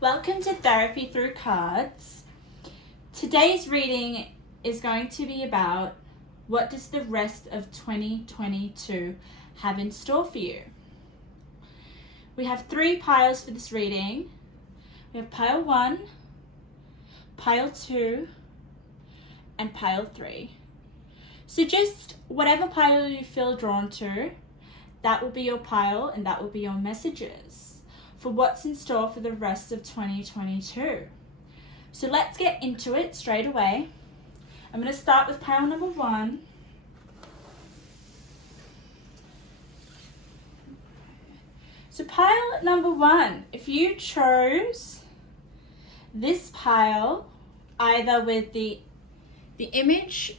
Welcome to Therapy Through Cards. Today's reading is going to be about what does the rest of 2022 have in store for you. We have 3 piles for this reading. We have pile 1, pile 2, and pile 3. So just whatever pile you feel drawn to, that will be your pile and that will be your messages for what's in store for the rest of 2022. So let's get into it straight away. I'm going to start with pile number 1. So pile number 1, if you chose this pile, either with the image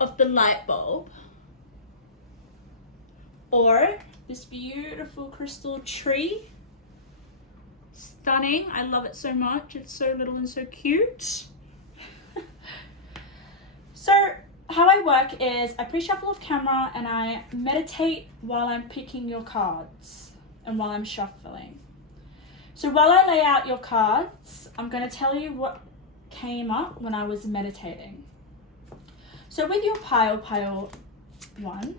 of the light bulb or this beautiful crystal tree, stunning. I love it so much. It's so little and so cute. So how I work is I pre-shuffle off camera and I meditate while I'm picking your cards and while I'm shuffling. So while I lay out your cards, I'm going to tell you what came up when I was meditating. So with your pile 1,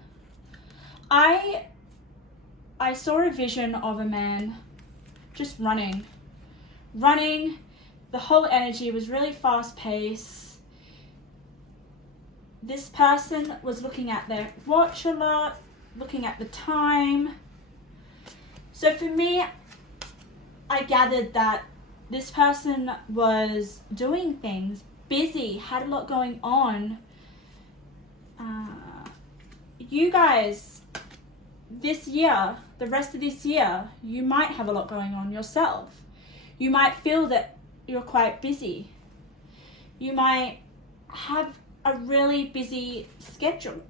I saw a vision of a man just running. The whole energy was really fast paced. This person was looking at their watch a lot, looking at the time. So for me, I gathered that this person was doing things, busy, had a lot going on. You guys, this year, the rest of this year, you might have a lot going on yourself. You might feel that you're quite busy. You might have a really busy schedule.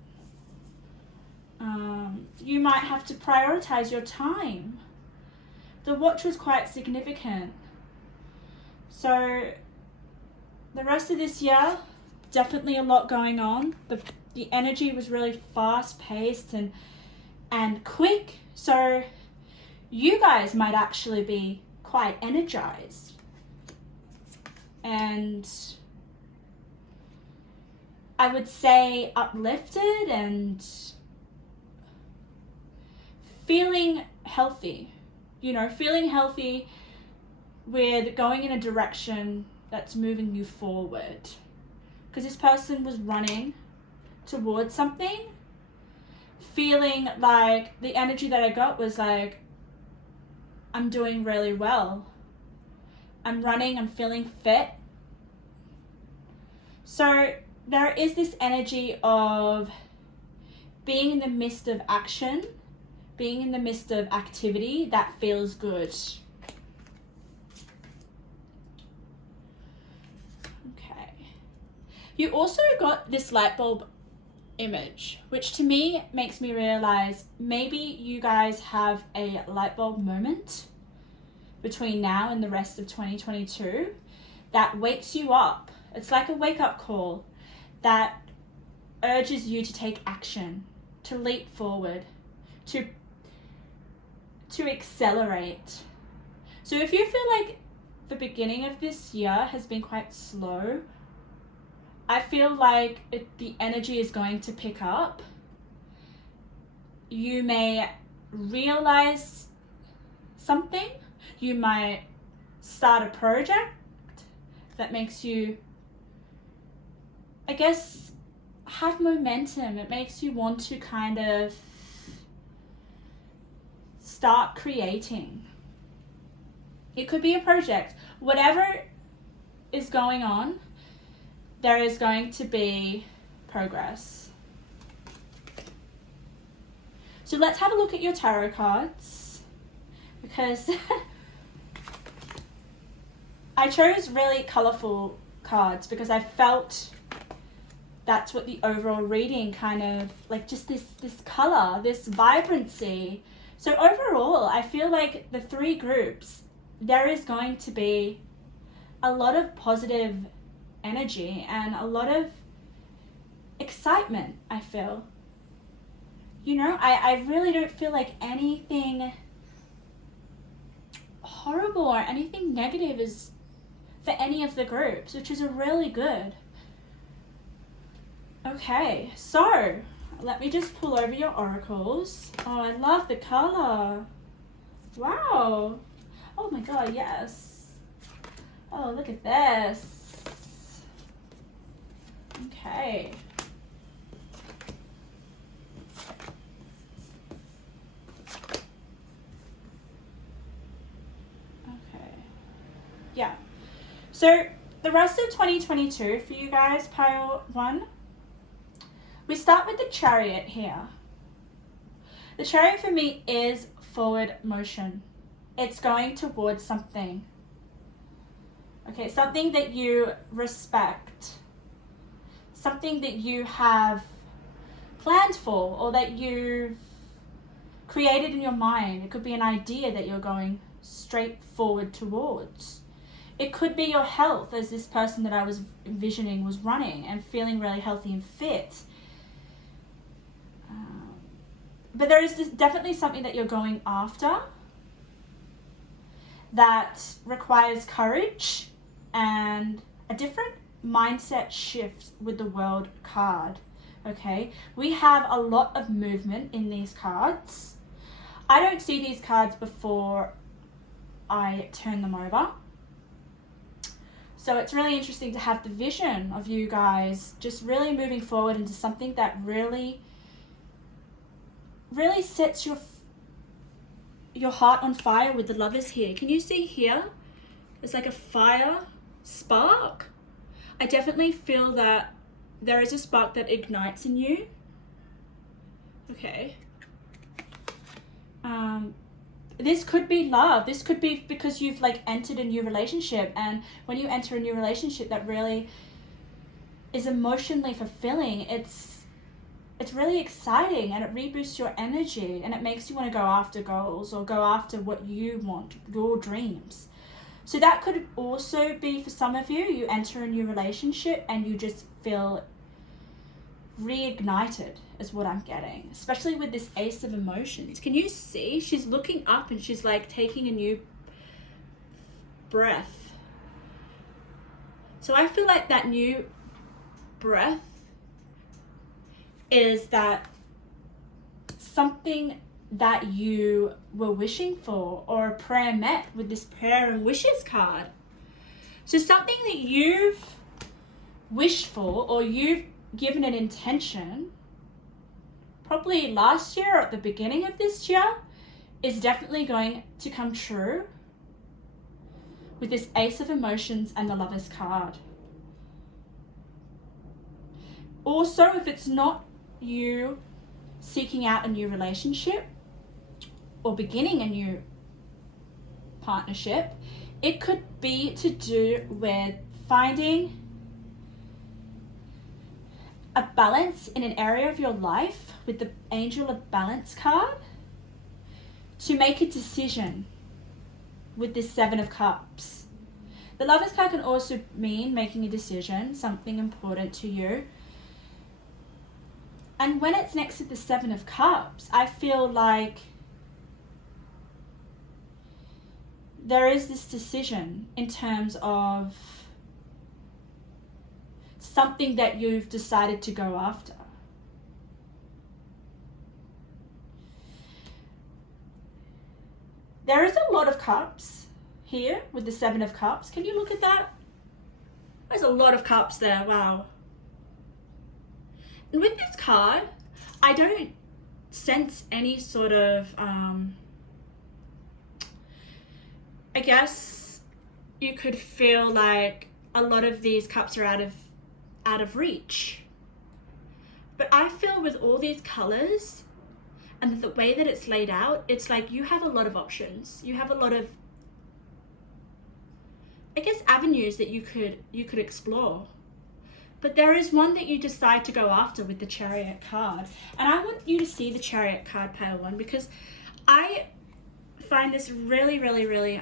You might have to prioritize your time. The watch was quite significant. So the rest of this year, definitely a lot going on. The energy was really fast paced and quick. So you guys might actually be quite energized and I would say uplifted and feeling healthy. Feeling healthy with going in a direction that's moving you forward. Because this person was running towards something, feeling like the energy that I got was like, I'm doing really well. I'm running, I'm feeling fit. So there is this energy of being in the midst of action, being in the midst of activity that feels good. Okay. You also got this light bulb image, which to me makes me realize maybe you guys have a light bulb moment between now and the rest of 2022 that wakes you up. It's like a wake-up call that urges you to take action, to leap forward, to accelerate. So if you feel like the beginning of this year has been quite slow, I feel like the energy is going to pick up. You may realize something. You might start a project that makes you, I guess, have momentum. It makes you want to kind of start creating. It could be a project. Whatever is going on, there is going to be progress. So let's have a look at your tarot cards, because I chose really colorful cards because I felt that's what the overall reading kind of, like, just this color, this vibrancy. So overall, I feel like the 3 groups, there is going to be a lot of positive energy and a lot of excitement, I feel. I really don't feel like anything horrible or anything negative is for any of the groups, which is really good. Okay, so let me just pull over your oracles. Oh, I love the color. Wow. Oh my god, yes. Oh, look at this. Okay. Okay. Yeah. So the rest of 2022 for you guys, pile 1, we start with the Chariot here. The Chariot for me is forward motion. It's going towards something. Okay, something that you respect. Something that you have planned for or that you've created in your mind. It could be an idea that you're going straight forward towards. It could be your health, as this person that I was envisioning was running and feeling really healthy and fit. But there is definitely something that you're going after that requires courage and a different mindset shift with the World card. Okay, we have a lot of movement in these cards. I don't see these cards before I turn them over. So it's really interesting to have the vision of you guys just really moving forward into something that really sets your heart on fire with the Lovers here. Can you see here? It's like a fire spark. I definitely feel that there is a spark that ignites in you. Okay. This could be love. This could be because you've like entered a new relationship, and when you enter a new relationship that really is emotionally fulfilling, it's really exciting and it reboosts your energy and it makes you want to go after goals or go after what you want, your dreams. So that could also be for some of you, you enter a new relationship and you just feel reignited is what I'm getting, especially with this Ace of Emotions. Can you see? She's looking up and she's like taking a new breath. So I feel like that new breath is that something that you were wishing for or a prayer met with this prayer and wishes card. So something that you've wished for or you've given an intention probably last year or at the beginning of this year is definitely going to come true with this Ace of Emotions and the Lovers card. Also, if it's not you seeking out a new relationship or beginning a new partnership, it could be to do with finding a balance in an area of your life with the Angel of Balance card to make a decision with this Seven of Cups. The Lovers card can also mean making a decision, something important to you. And when it's next to the Seven of Cups, I feel like there is this decision in terms of something that you've decided to go after. There is a lot of cups here with the Seven of Cups. Can you look at that? There's a lot of cups there, wow. And with this card, I don't sense any sort of, I guess you could feel like a lot of these cups are out of reach. But I feel with all these colors and the way that it's laid out, it's like you have a lot of options. You have a lot of, I guess, avenues that you could explore. But there is one that you decide to go after with the Chariot card. And I want you to see the Chariot card, pile one, because I find this really, really, really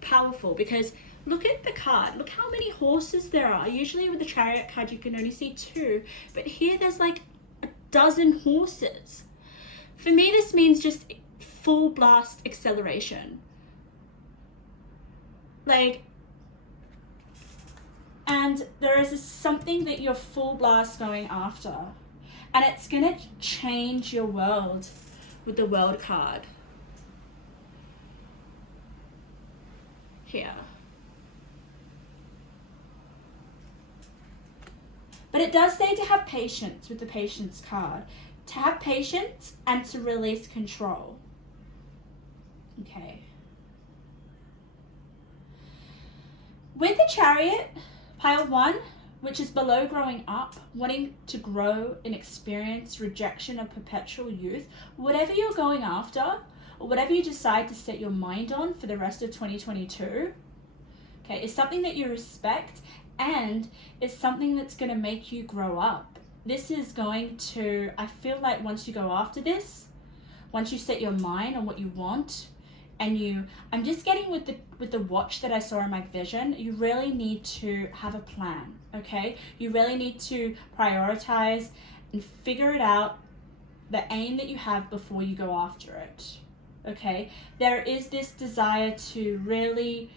powerful. Because look at the card. Look how many horses there are. Usually with the Chariot card, you can only see 2. But here there's like a dozen horses. For me, this means just full blast acceleration. Like, and there is something that you're full blast going after, and it's gonna change your world with the World card here. But it does say to have patience with the patience card, to have patience and to release control. Okay. With the Chariot, pile 1, which is below growing up, wanting to grow and experience rejection of perpetual youth, whatever you're going after, or whatever you decide to set your mind on for the rest of 2022, okay, is something that you respect, and it's something that's going to make you grow up. This is going to, I feel like once you go after this, once you set your mind on what you want, and I'm just getting with the watch that I saw in my vision, you really need to have a plan, okay? You really need to prioritize and figure it out, the aim that you have before you go after it, okay? There is this desire to really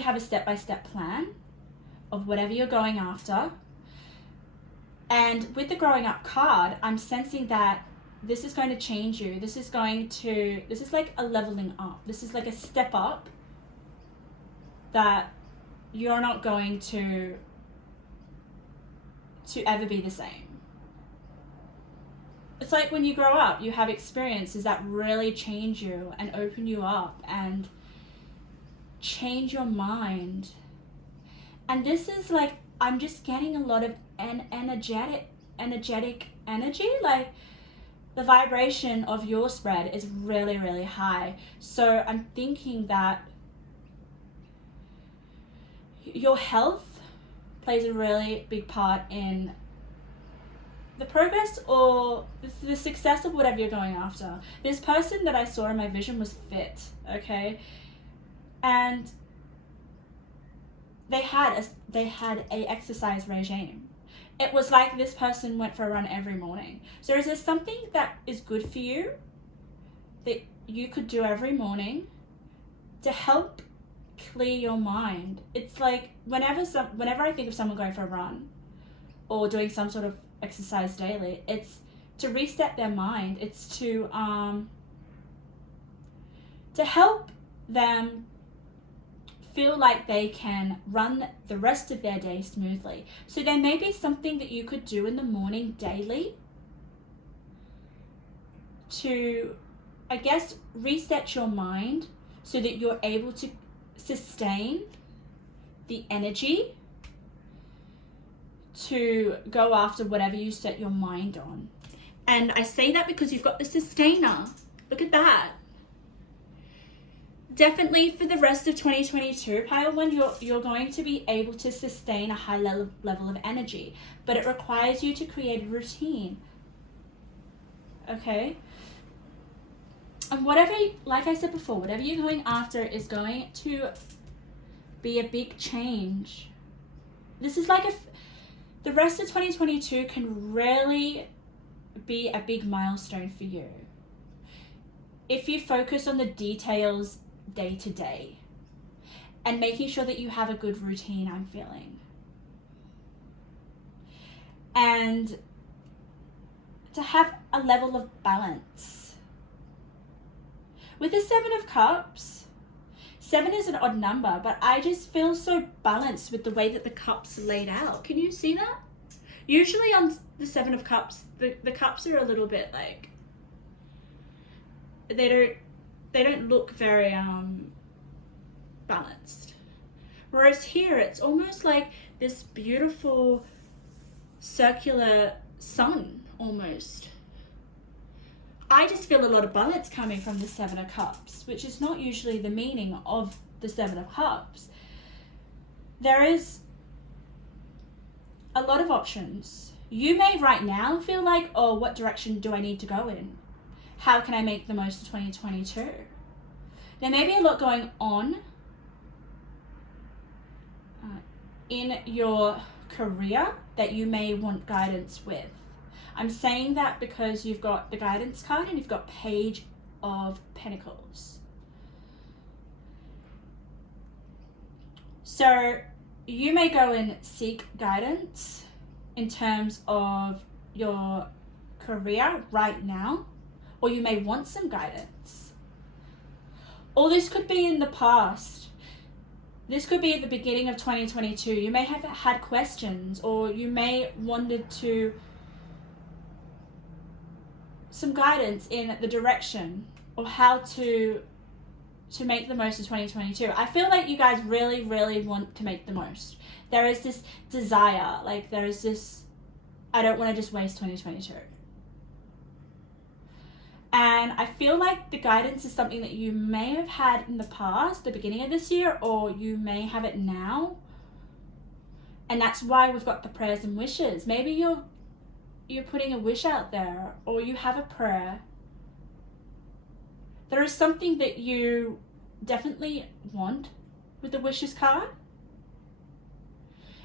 have a step-by-step plan of whatever you're going after. And with the growing up card, I'm sensing that this is going to change you. This is like a leveling up. This is like a step up that you're not going to ever be the same. It's like when you grow up, you have experiences that really change you and open you up and change your mind. And this is like, I'm just getting a lot of energetic energy. Like, the vibration of your spread is really, really high. So I'm thinking that your health plays a really big part in the progress or the success of whatever you're going after. This person that I saw in my vision was fit, okay? And they had a exercise regime. It was like this person went for a run every morning. So is there something that is good for you that you could do every morning to help clear your mind? It's like whenever I think of someone going for a run or doing some sort of exercise daily, it's to reset their mind. It's to help them feel like they can run the rest of their day smoothly. So there may be something that you could do in the morning daily to, I guess, reset your mind so that you're able to sustain the energy to go after whatever you set your mind on. And I say that because you've got the sustainer. Look at that. Definitely for the rest of 2022, pile 1, you're going to be able to sustain a high level of energy, but it requires you to create a routine, okay? And whatever, like I said before, whatever you're going after is going to be a big change. This is like the rest of 2022 can really be a big milestone for you if you focus on the details day to day and making sure that you have a good routine, I'm feeling. And to have a level of balance. With the 7 of Cups, 7 is an odd number, but I just feel so balanced with the way that the cups are laid out. Can you see that? Usually on the 7 of Cups, the cups are a little bit like, they don't look very balanced. Whereas here, it's almost like this beautiful circular sun, almost. I just feel a lot of balance coming from the 7 of Cups, which is not usually the meaning of the 7 of Cups. There is a lot of options. You may right now feel like, oh, what direction do I need to go in? How can I make the most of 2022? There may be a lot going on in your career that you may want guidance with. I'm saying that because you've got the guidance card and you've got Page of Pentacles. So you may go and seek guidance in terms of your career right now, or you may want some guidance. Or this could be in the past. This could be at the beginning of 2022. You may have had questions, or you may wanted to some guidance in the direction or how to make the most of 2022. I feel like you guys really, really want to make the most. There is this desire, like there is this, I don't want to just waste 2022. And I feel like the guidance is something that you may have had in the past, the beginning of this year, or you may have it now. And that's why we've got the prayers and wishes. Maybe you're putting a wish out there, or you have a prayer. There is something that you definitely want with the wishes card.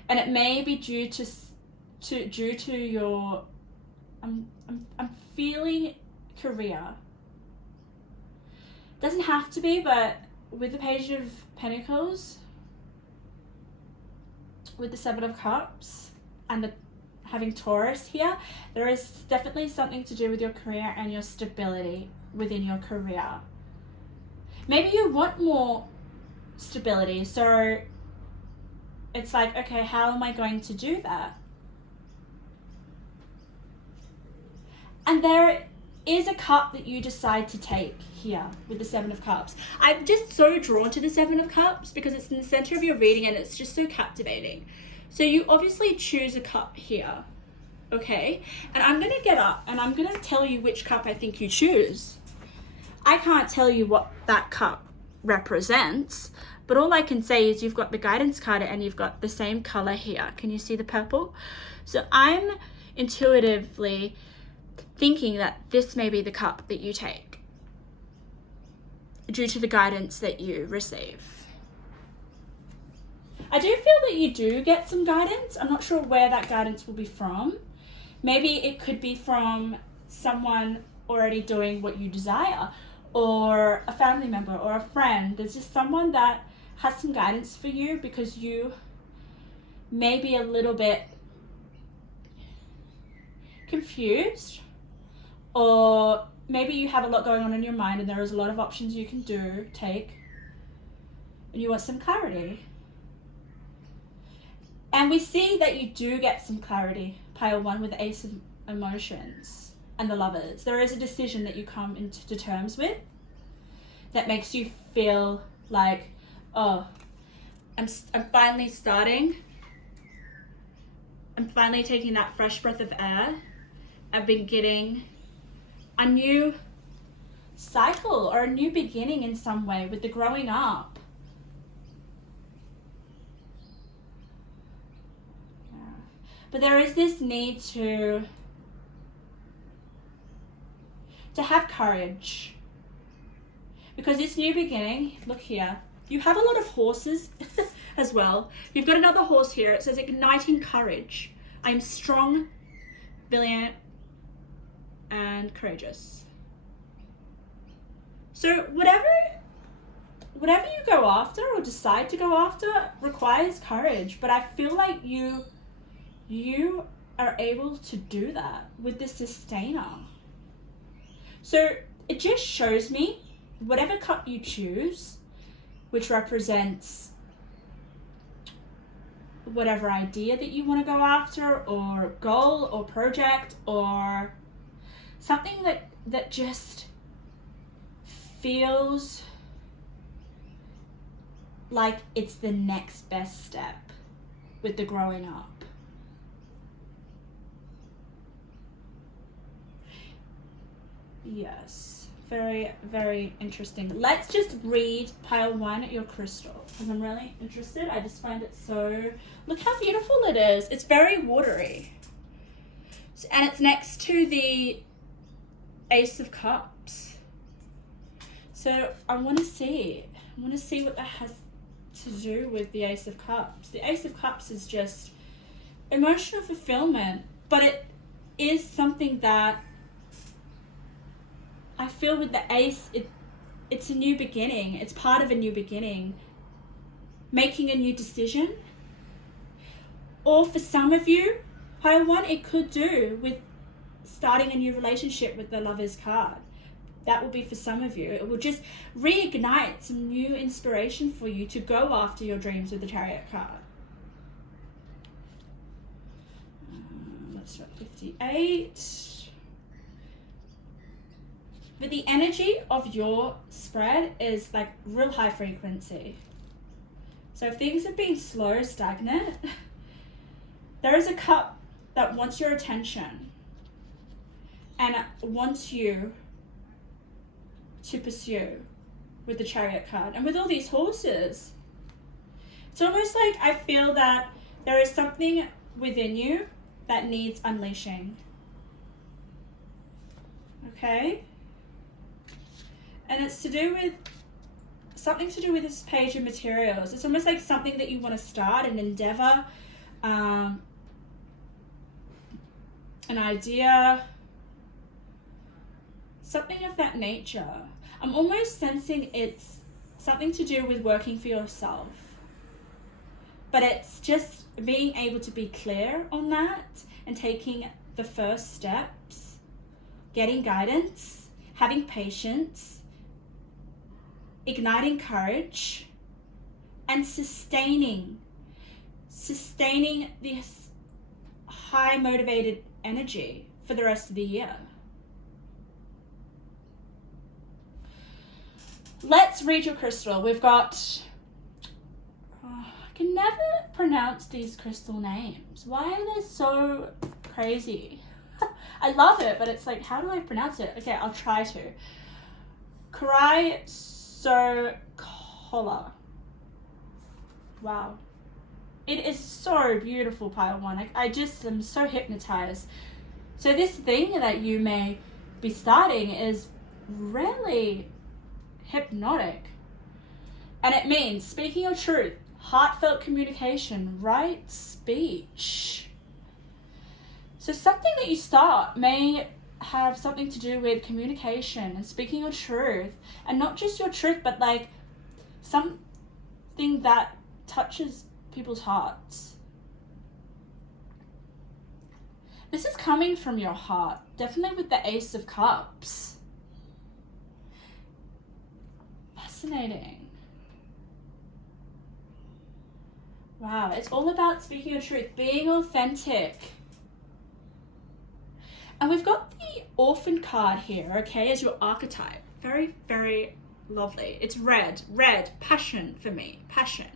And it may be due to your I'm feeling career. Doesn't have to be, but with the Page of Pentacles, with the Seven of Cups, and having Taurus here, there is definitely something to do with your career and your stability within your career. Maybe you want more stability, so it's like, okay, how am I going to do that? And there is a cup that you decide to take here with the Seven of Cups. I'm just so drawn to the Seven of Cups because it's in the center of your reading and it's just so captivating. So you obviously choose a cup here, okay? And I'm going to get up and I'm going to tell you which cup I think you choose. I can't tell you what that cup represents, but all I can say is you've got the guidance card and you've got the same color here. Can you see the purple? So I'm intuitively thinking that this may be the cup that you take due to the guidance that you receive. I do feel that you do get some guidance. I'm not sure where that guidance will be from. Maybe it could be from someone already doing what you desire, or a family member or a friend. There's just someone that has some guidance for you because you may be a little bit confused, or maybe you have a lot going on in your mind and there is a lot of options you can take, and you want some clarity. And we see that you do get some clarity, pile one, with the Ace of Emotions and the Lovers. There is a decision that you come into terms with that makes you feel like, oh, I'm finally starting. I'm finally taking that fresh breath of air. I've been getting a new cycle or a new beginning in some way with the growing up. Yeah. But there is this need to have courage, because this new beginning, look here, you have a lot of horses as well. You've got another horse here. It says igniting courage. I am strong, valiant, and courageous. So whatever you go after or decide to go after requires courage, but I feel like you are able to do that with the Sustainer. So it just shows me whatever cup you choose, which represents whatever idea that you want to go after, or goal or project, or something that just feels like it's the next best step with the growing up. Yes, very, very interesting. Let's just read pile one, your crystal, because I'm really interested. I just find it so, look how beautiful it is. It's very watery. And it's next to the Ace of Cups. So I want to see what that has to do with the Ace of Cups. The Ace of Cups is just emotional fulfillment, but it is something that I feel with the Ace, it's a new beginning. It's part of a new beginning. making a new decision. Or for some of you, pile 1, it could do with starting a new relationship with the Lover's card. That will be for some of you. It will just reignite some new inspiration for you to go after your dreams with the Chariot card. Let's try 58. But the energy of your spread is like real high frequency. So if things have been slow, stagnant, there is a cup that wants your attention and wants you to pursue with the Chariot card. And with all these horses, it's almost like I feel that there is something within you that needs unleashing. Okay? And it's to do with something to do with this page of materials. It's almost like something that you want to start, an endeavor, an idea, something of that nature. I'm almost sensing it's something to do with working for yourself. But it's just being able to be clear on that and taking the first steps, getting guidance, having patience, igniting courage, and sustaining this high motivated energy for the rest of the year. Let's read your crystal. We've got, I can never pronounce these crystal names. Why are they so crazy? I love it, but it's like, how do I pronounce it? Okay, I'll try to. Chrysocolla. Wow. It is so beautiful, pile 1. I just am so hypnotized. So this thing that you may be starting is really hypnotic. And it means speaking your truth, heartfelt communication, right speech. So something that you start may have something to do with communication and speaking your truth, and not just your truth, but like something that touches people's hearts. This is coming from your heart, definitely with the Ace of Cups. Fascinating. Wow, it's all about speaking your truth, being authentic. And we've got the Orphan card here, okay, as your archetype. Very, very lovely. It's red, passion for me, passion.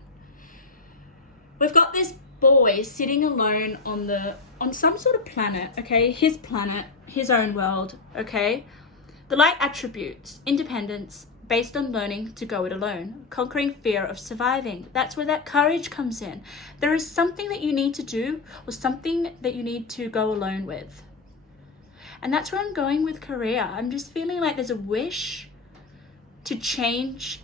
We've got this boy sitting alone on some sort of planet, okay, his own world, okay. The light attributes, independence, based on learning to go it alone, conquering fear of surviving. That's where that courage comes in. There is something that you need to do or something that you need to go alone with. And that's where I'm going with career. I'm just feeling like there's a wish to change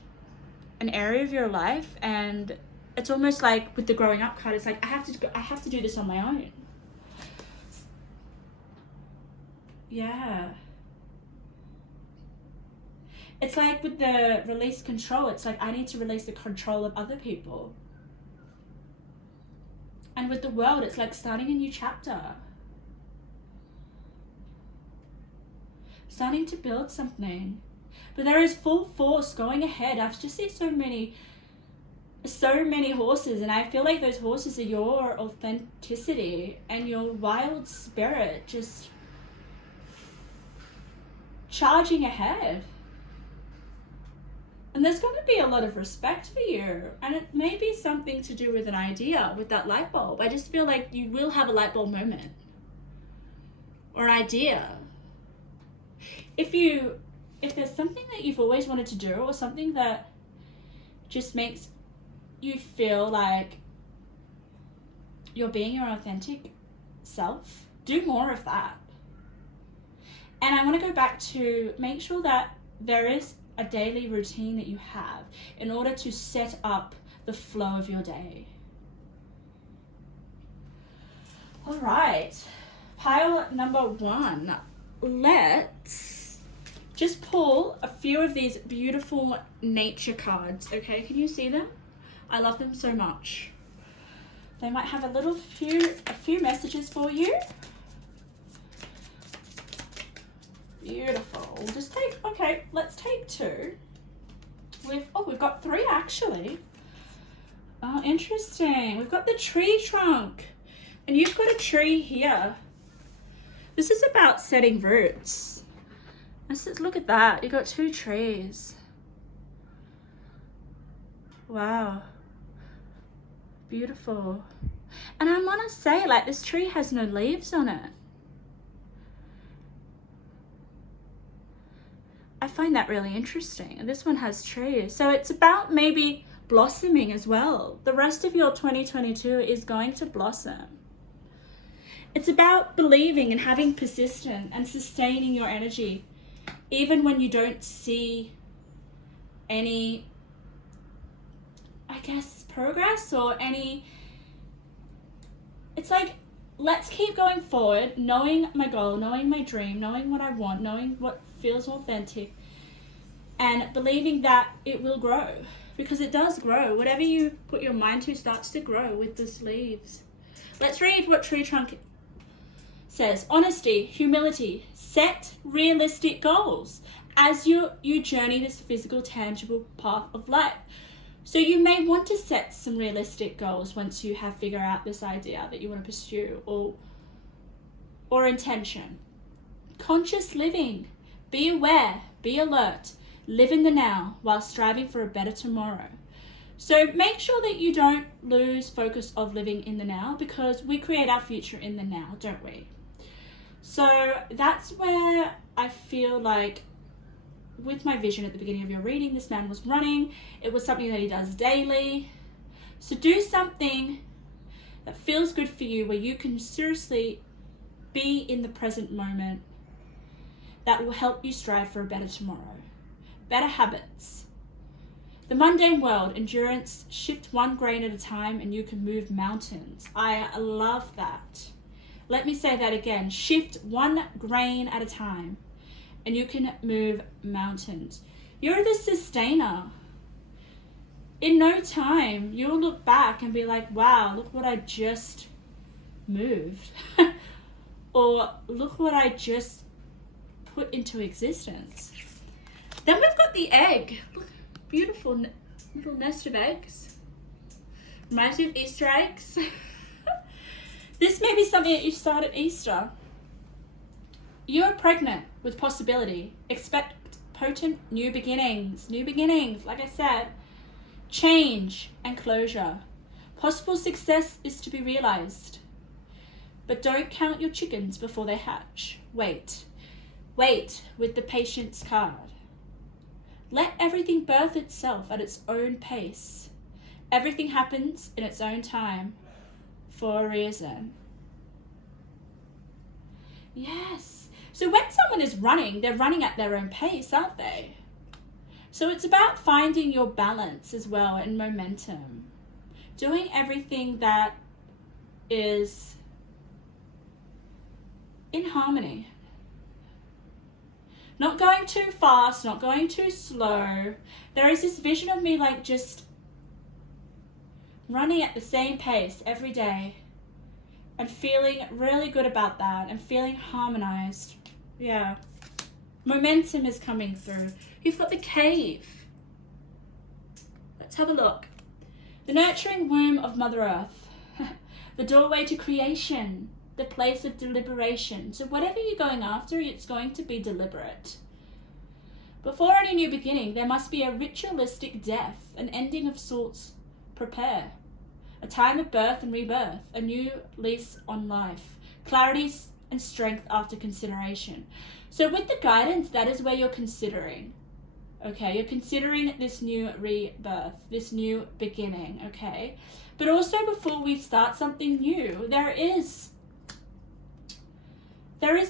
an area of your life, and it's almost like with the growing up card, it's like I have to do this on my own. Yeah. It's like with the release control, it's like I need to release the control of other people. And with the world, it's like starting a new chapter. Starting to build something. But there is full force going ahead. I've just seen so many horses, and I feel like those horses are your authenticity and your wild spirit just charging ahead. And there's going to be a lot of respect for you. And it may be something to do with an idea, with that light bulb. I just feel like you will have a light bulb moment. Or idea. If there's something that you've always wanted to do, or something that just makes you feel like you're being your authentic self, do more of that. And I want to go back to make sure that there is a daily routine that you have in order to set up the flow of your day. All right, pile number 1. Let's just pull a few of these beautiful nature cards, okay? Can you see them? I love them so much. They might have a few messages for you. Beautiful. Let's take 2. We've got 3 actually. Oh, interesting. We've got the tree trunk. And you've got a tree here. This is about setting roots. Look at that. You've got 2 trees. Wow. Beautiful. And I want to say, like, this tree has no leaves on it. I find that really interesting. And this one has trees. So it's about maybe blossoming as well. The rest of your 2022 is going to blossom. It's about believing and having persistence and sustaining your energy, even when you don't see any, I guess, progress or any. It's like, let's keep going forward, knowing my goal, knowing my dream, knowing what I want, knowing what feels authentic, and believing that it will grow, because it does grow. Whatever you put your mind to starts to grow with the leaves. Let's read what tree trunk says. Honesty, humility, set realistic goals as you journey this physical, tangible path of life. So you may want to set some realistic goals once you have figured out this idea that you want to pursue or intention. Conscious living. Be aware, be alert, live in the now while striving for a better tomorrow. So make sure that you don't lose focus of living in the now, because we create our future in the now, don't we? So that's where I feel like, with my vision at the beginning of your reading, this man was running. It was something that he does daily. So do something that feels good for you, where you can seriously be in the present moment, that will help you strive for a better tomorrow. Better habits. The mundane world, endurance, shift 1 grain at a time and you can move mountains. I love that. Let me say that again. Shift 1 grain at a time and you can move mountains. You're the sustainer. In no time, you'll look back and be like, wow, look what I just moved. Or look what I just put into existence. Then we've got the egg. Look, beautiful little nest of eggs. Reminds me of Easter eggs. This may be something that you start at Easter. You're pregnant with possibility. Expect potent new beginnings. New beginnings, like I said. Change and closure. Possible success is to be realized. But don't count your chickens before they hatch. Wait. Wait with the patience card. Let everything birth itself at its own pace. Everything happens in its own time for a reason. Yes. So when someone is running, they're running at their own pace, aren't they? So it's about finding your balance as well and momentum. Doing everything that is in harmony. Not going too fast, not going too slow. There is this vision of me like just running at the same pace every day and feeling really good about that and feeling harmonized. Yeah. Momentum is coming through. You've got the cave. Let's have a look. The nurturing womb of Mother Earth. The doorway to creation. The place of deliberation. So whatever you're going after, it's going to be deliberate. Before any new beginning, there must be a ritualistic death, an ending of sorts. Prepare. A time of birth and rebirth, a new lease on life. Clarity and strength after consideration. So with the guidance, that is where you're considering. Okay, you're considering this new rebirth, this new beginning, okay? But also before we start something new, there is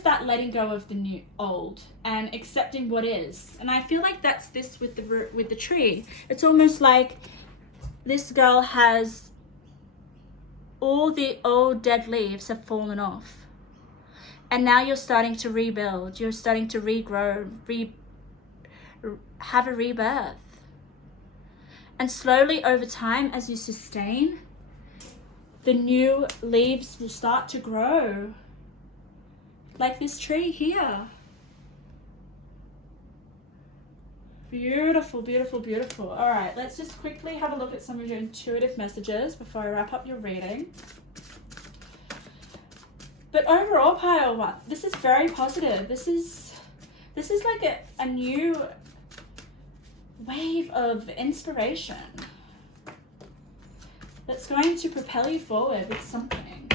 that letting go of the new old and accepting what is. And I feel like that's this with the tree. It's almost like this girl has all the old dead leaves have fallen off. And now you're starting to rebuild. You're starting to regrow, have a rebirth. And slowly over time, as you sustain, the new leaves will start to grow. Like this tree here. Beautiful, beautiful, beautiful. All right, let's just quickly have a look at some of your intuitive messages before I wrap up your reading. But overall, pile one, this is very positive. This is like a new wave of inspiration that's going to propel you forward with something.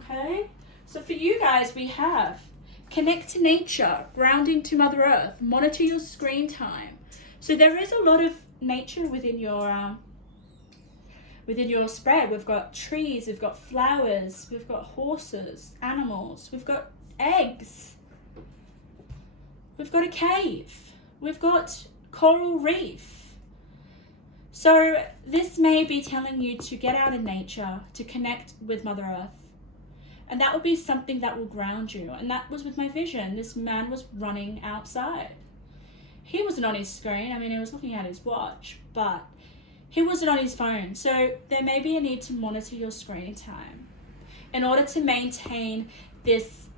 Okay, so for you guys, we have connect to nature, grounding to Mother Earth, monitor your screen time. So there is a lot of nature within your spread. We've got trees, we've got flowers, we've got horses, animals, we've got eggs, we've got a cave, we've got coral reef. So this may be telling you to get out in nature, to connect with Mother Earth. And that would be something that will ground you. And that was with my vision. This man was running outside. He wasn't on his screen. I mean, he was looking at his watch, but he wasn't on his phone. So there may be a need to monitor your screen time in order to maintain this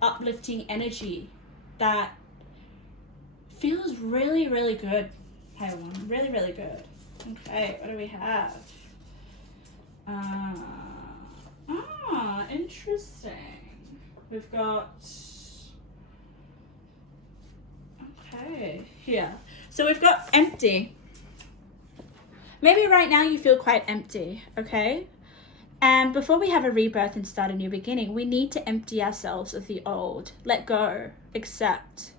uplifting energy that feels really, really good. Hey, one, really, really good. Okay, what do we have? Interesting. We've got, okay, here. So we've got empty. Maybe right now you feel quite empty, okay? And before we have a rebirth and start a new beginning, we need to empty ourselves of the old, let go, accept,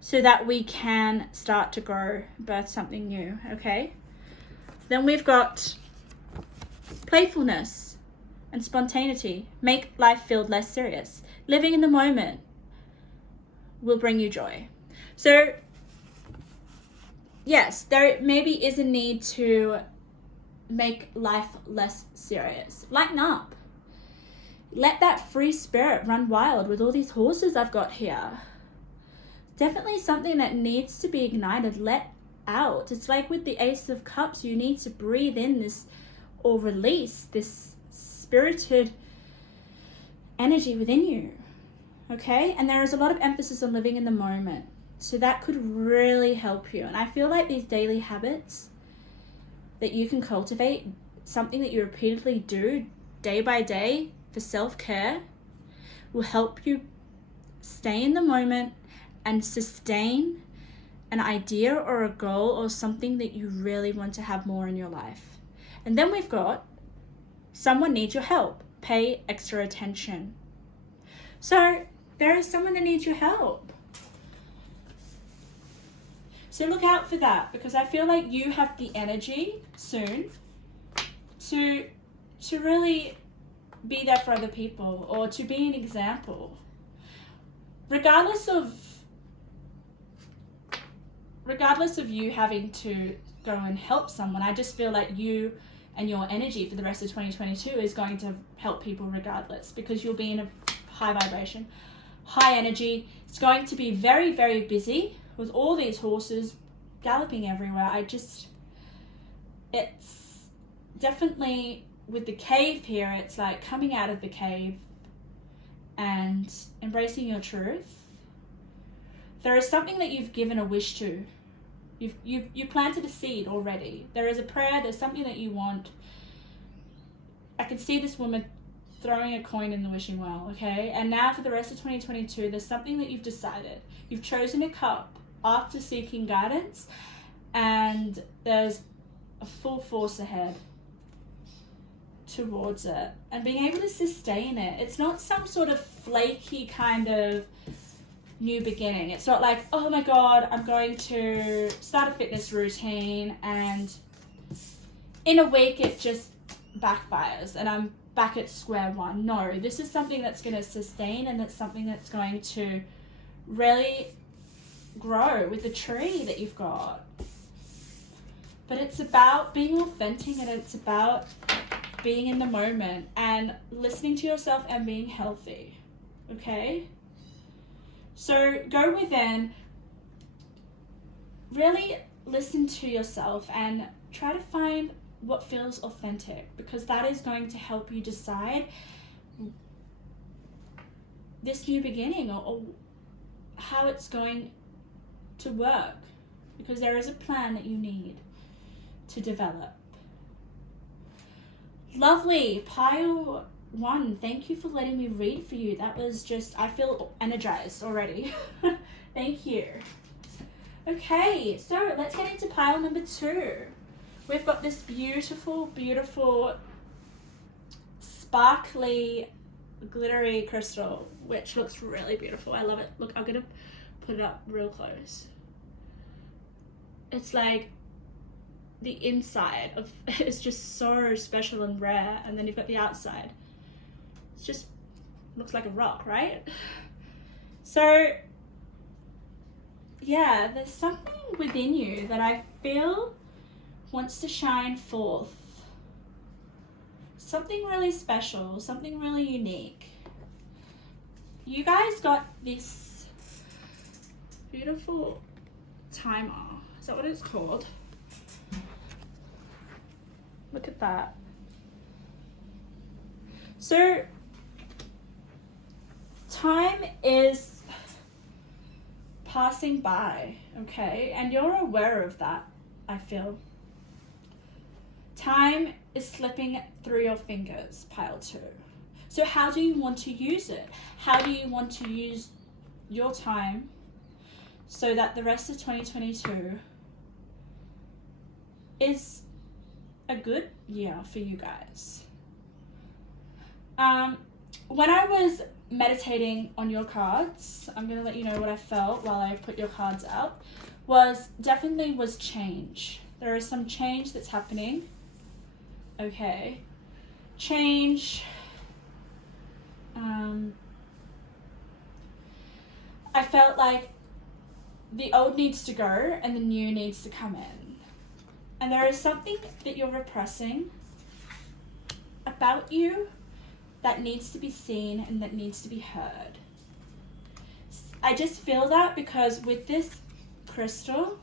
so that we can start to grow, birth something new, okay? Then we've got playfulness and spontaneity. Make life feel less serious. Living in the moment will bring you joy. So yes, there maybe is a need to make life less serious. Lighten up. Let that free spirit run wild with all these horses I've got here. Definitely something that needs to be ignited, let out. It's like with the Ace of Cups, you need to breathe in this or release this spirited energy within you, okay? And there is a lot of emphasis on living in the moment, so that could really help you. And I feel like these daily habits that you can cultivate, something that you repeatedly do day by day for self-care, will help you stay in the moment and sustain an idea or a goal or something that you really want to have more in your life. And then we've got someone needs your help. Pay extra attention. So there is someone that needs your help. So look out for that, because I feel like you have the energy soon to really be there for other people or to be an example. Regardless of you having to go and help someone, I just feel like you and your energy for the rest of 2022 is going to help people regardless, because you'll be in a high vibration, high energy. It's going to be very, very busy with all these horses galloping everywhere. It's definitely with the cave here, it's like coming out of the cave and embracing your truth. There is something that you've given a wish to. You've planted a seed already. There is a prayer, there's something that you want. I can see this woman throwing a coin in the wishing well, okay? And now for the rest of 2022, there's something that you've decided. You've chosen a cup after seeking guidance, and there's a full force ahead towards it. And being able to sustain it. It's not some sort of flaky kind of new beginning. It's not like, oh my God, I'm going to start a fitness routine and in a week it just backfires and I'm back at square one. No, this is something that's going to sustain, and it's something that's going to really grow with the tree that you've got. But it's about being authentic, and it's about being in the moment and listening to yourself and being healthy, okay? So go within, really listen to yourself and try to find what feels authentic, because that is going to help you decide this new beginning, or how it's going to work, because there is a plan that you need to develop. Lovely. Pile 1, thank you for letting me read for you. That was just, I feel energized already. Thank you. Okay, so let's get into pile number 2. We've got this beautiful, beautiful, sparkly, glittery crystal, which looks really beautiful. I love it. Look, I'm gonna put it up real close. It's like the inside of it's just so special and rare, and then you've got the outside. It's just looks like a rock, right? So yeah, there's something within you that I feel wants to shine forth. Something really special, something really unique. You guys got this beautiful timer. Is that what it's called? Look at that. So time is passing by, okay? And you're aware of that, I feel. Time is slipping through your fingers, pile 2. So how do you want to use it? How do you want to use your time so that the rest of 2022 is a good year for you guys? When I was meditating on your cards, I'm going to let you know what I felt while I put your cards out, was change. There is some change that's happening. Okay. Change. I felt like the old needs to go and the new needs to come in. And there is something that you're repressing about you that needs to be seen and that needs to be heard. I just feel that because with this crystal,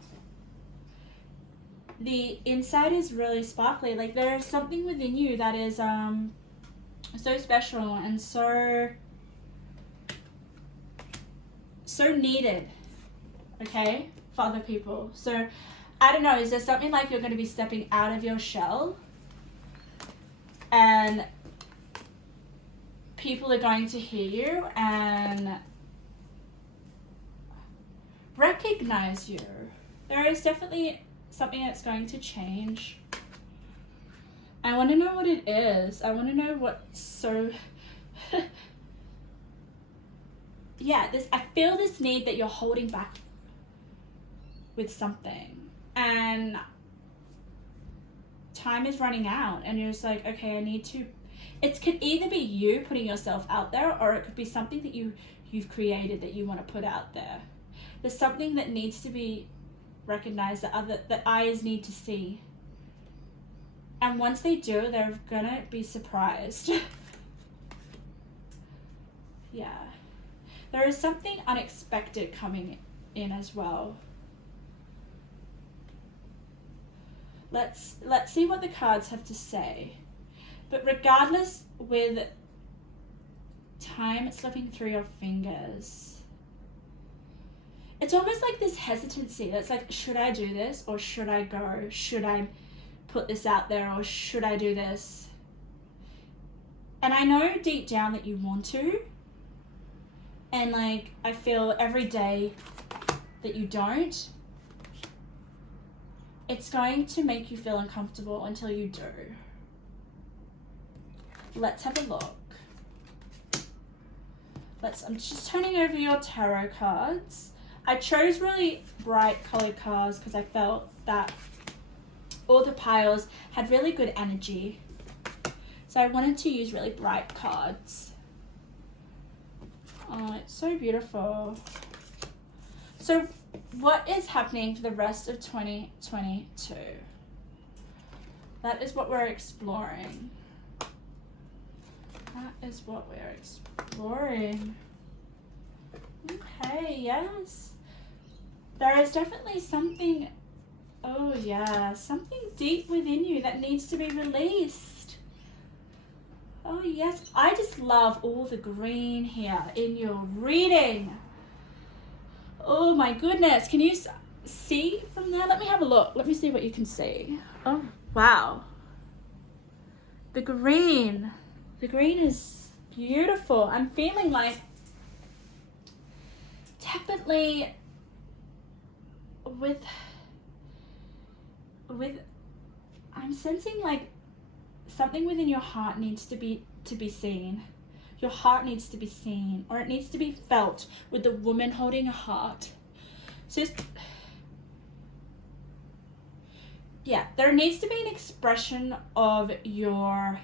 the inside is really sparkly. Like there is something within you that is so special and so needed, okay, for other people. So I don't know, is there something like you're going to be stepping out of your shell and people are going to hear you and recognize you? There is definitely something that's going to change. I want to know what it is. I want to know what's so yeah, I feel this need that you're holding back with something, and time is running out and you're just like, okay, I need to, it could either be you putting yourself out there, or it could be something that you've created that you want to put out there. There's something that needs to be recognized, that eyes need to see, and once they do, they're gonna be surprised. Yeah, there is something unexpected coming in as well. Let's see what the cards have to say. But regardless, with time slipping through your fingers, it's almost like this hesitancy that's like, should I do this or should I go? Should I put this out there or should I do this? And I know deep down that you want to, and like I feel every day that you don't, it's going to make you feel uncomfortable until you do. Let's have a look. I'm just turning over your tarot cards. I chose really bright colored cards because I felt that all the piles had really good energy. So I wanted to use really bright cards. Oh, it's so beautiful. So what is happening for the rest of 2022? That is what we're exploring. That is what we're exploring. Okay, yes. There is definitely something Oh yeah, something deep within you that needs to be released. Oh yes, I just love all the green here in your reading. Oh my goodness, can you see from there? Let me have a look. Let me see what you can see. Oh wow. The green is beautiful. I'm feeling like definitely with I'm sensing like something within your heart needs to be seen. Your heart needs to be seen, or it needs to be felt with the woman holding a heart. So yeah, there needs to be an expression of your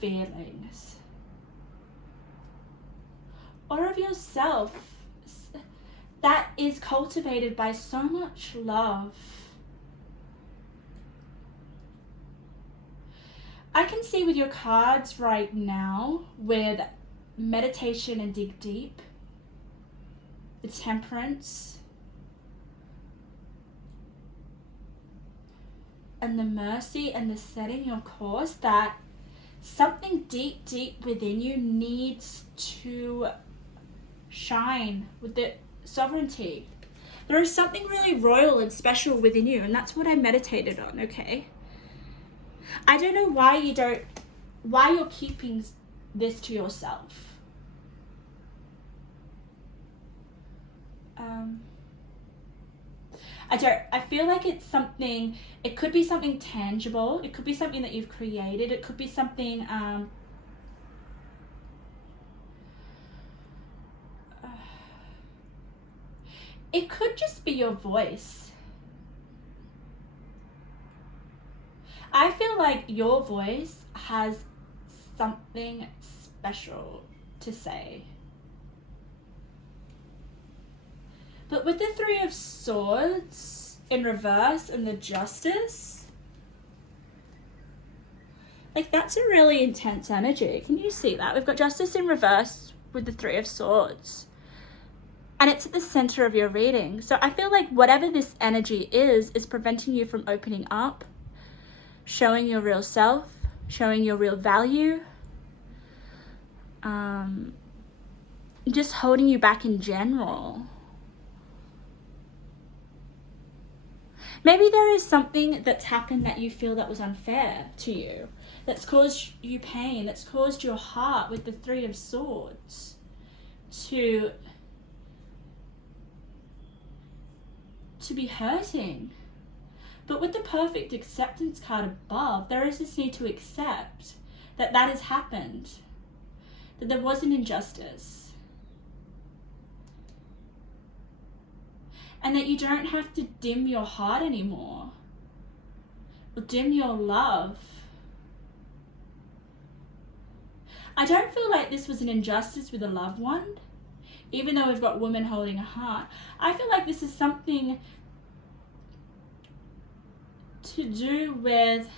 feelings or of yourself that is cultivated by so much love. I can see with your cards right now with meditation and dig deep, the temperance, and the mercy and the setting your course, that something deep within you needs to shine with the sovereignty. There is something really royal and special within you, and that's what I meditated on, okay? I don't know why you're keeping this to yourself. I feel like it's something, it could be something tangible, it could be something that you've created, it could be something, it could just be your voice. I feel like your voice has something special to say. But with the Three of Swords in reverse and the Justice, like that's a really intense energy. Can you see that? We've got Justice in reverse with the Three of Swords. And it's at the center of your reading. So I feel like whatever this energy is preventing you from opening up, showing your real self, showing your real value, just holding you back in general. Maybe there is something that's happened that you feel that was unfair to you, that's caused you pain, that's caused your heart with the Three of Swords to be hurting. But with the Perfect Acceptance card above, there is this need to accept that that has happened, that there was an injustice, and that you don't have to dim your heart anymore or dim your love. I don't feel like this was an injustice with a loved one, even though we've got woman holding a heart. I feel like this is something to do with,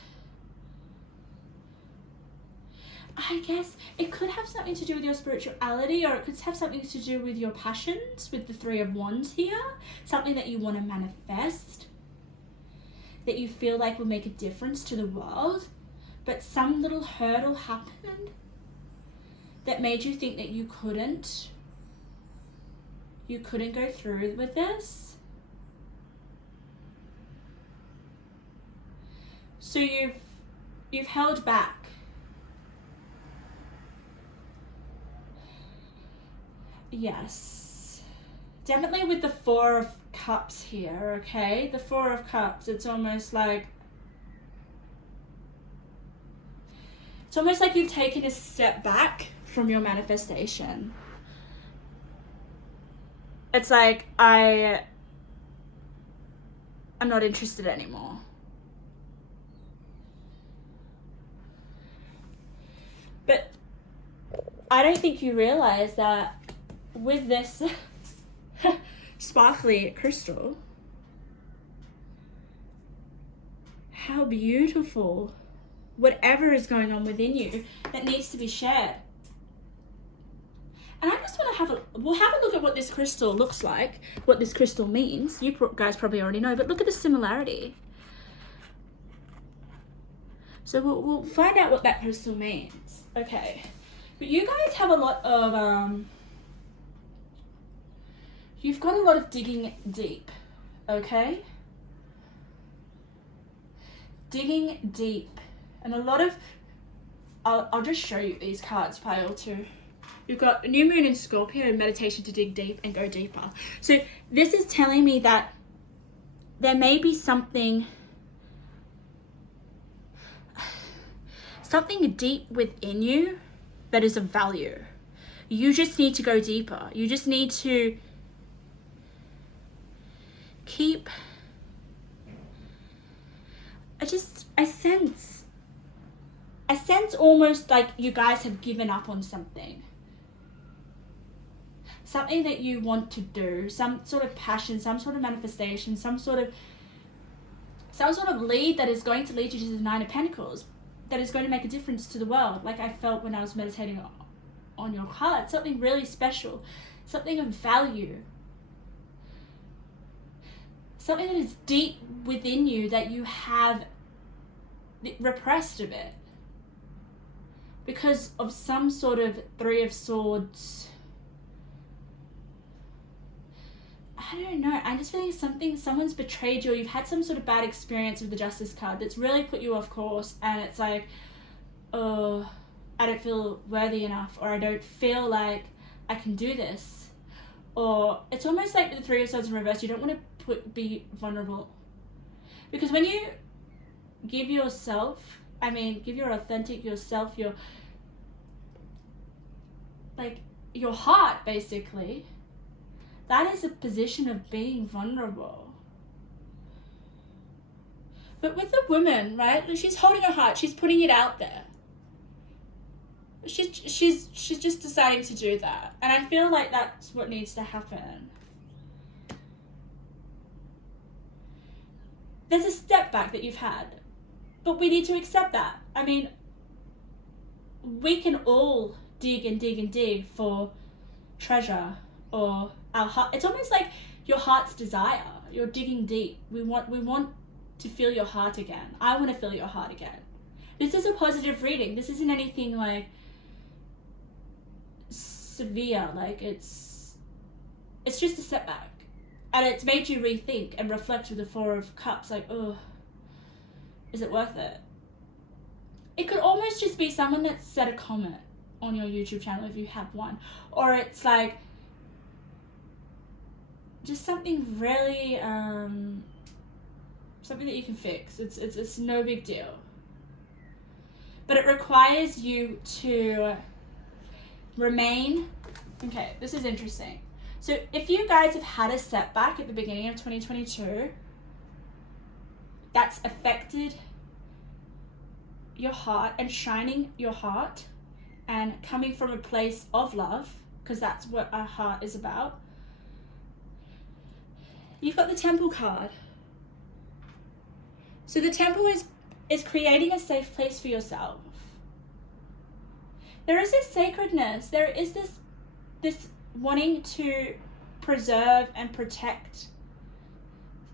I guess it could have something to do with your spirituality, or it could have something to do with your passions with the Three of Wands here, something that you want to manifest, that you feel like will make a difference to the world, but some little hurdle happened that made you think that you couldn't go through with this. So you've held back. Yes. Definitely with the Four of Cups here, okay? The Four of Cups, it's almost like you've taken a step back from your manifestation. It's like I'm not interested anymore. But I don't think you realize that with this sparkly crystal, how beautiful whatever is going on within you that needs to be shared. And I just want to we'll have a look at what this crystal looks like, what this crystal means. You guys probably already know, but look at the similarity. So we'll find out what that crystal means. Okay. But you guys have a lot of, you've got a lot of digging deep, okay? Digging deep. And a lot of, I'll just show you these cards, pile too. You've got New Moon in Scorpio, meditation to dig deep and go deeper. So this is telling me that there may be something deep within you that is of value. You just need to go deeper. You just need to keep, I sense almost like you guys have given up on something. Something that you want to do, some sort of passion, some sort of manifestation, some sort of lead that is going to lead you to the Nine of Pentacles, that is going to make a difference to the world. Like I felt when I was meditating on your card, something really special, something of value, something that is deep within you that you have repressed a bit because of some sort of Three of Swords. I don't know, I'm just feeling someone's betrayed you, or you've had some sort of bad experience with the Justice card that's really put you off course, and it's like, oh, I don't feel worthy enough, or I don't feel like I can do this. Or it's almost like the Three of Swords in reverse, you don't want to be vulnerable. Because when you give yourself, give your authentic yourself, your heart basically, that is a position of being vulnerable. But with the woman, right, she's holding her heart, she's putting it out there. She's just deciding to do that. And I feel like that's what needs to happen. There's a step back that you've had, but we need to accept that. We can all dig and dig and dig for treasure or our heart. It's almost like your heart's desire. You're digging deep. We want to feel your heart again. I want to feel your heart again. This is a positive reading. This isn't anything like severe. Like it's just a setback, and it's made you rethink and reflect with the Four of Cups. Like, oh, is it worth it? It could almost just be someone that said a comment on your YouTube channel if you have one, or it's like just something really something that you can fix. It's no big deal, but it requires you to remain. Okay, this is interesting. So if you guys have had a setback at the beginning of 2022 that's affected your heart and shining your heart and coming from a place of love, because that's what our heart is about, you've got the Temple card. So the Temple is creating a safe place for yourself. There is this sacredness. There is this wanting to preserve and protect.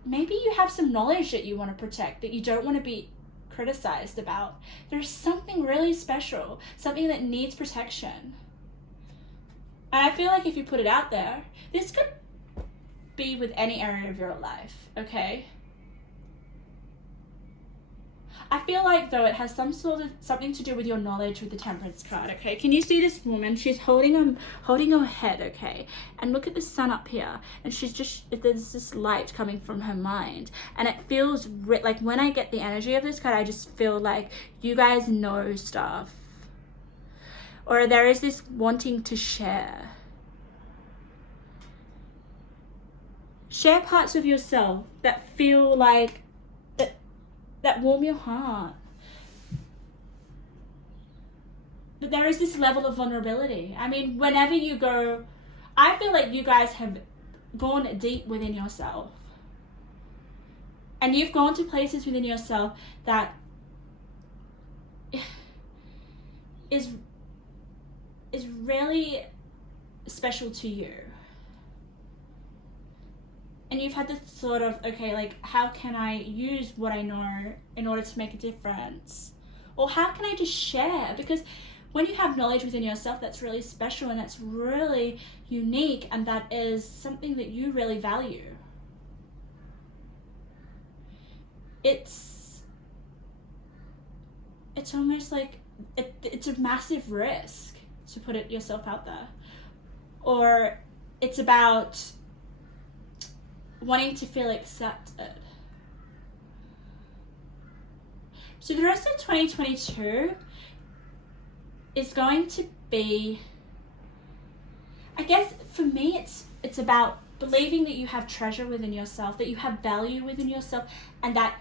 Maybe you have some knowledge that you want to protect, that you don't want to be criticized about. There's something really special, something that needs protection. And I feel like if you put it out there, this could be with any area of your life, okay? I feel like though it has something to do with your knowledge with the Temperance card, okay? Can you see this woman? She's holding her head, okay? And look at the sun up here, and there's this light coming from her mind, and it feels like when I get the energy of this card, I just feel like you guys know stuff, or there is this wanting to share parts of yourself that feel like that warm your heart. But there is this level of vulnerability. Whenever you go, I feel like you guys have gone deep within yourself. And you've gone to places within yourself that is really special to you. And you've had this sort of, okay, like, how can I use what I know in order to make a difference? Or how can I just share? Because when you have knowledge within yourself that's really special and that's really unique, and that is something that you really value, it's almost like it's a massive risk to put it yourself out there. Or it's about wanting to feel accepted. So the rest of 2022 is going to be, I guess for me, it's about believing that you have treasure within yourself, that you have value within yourself, and that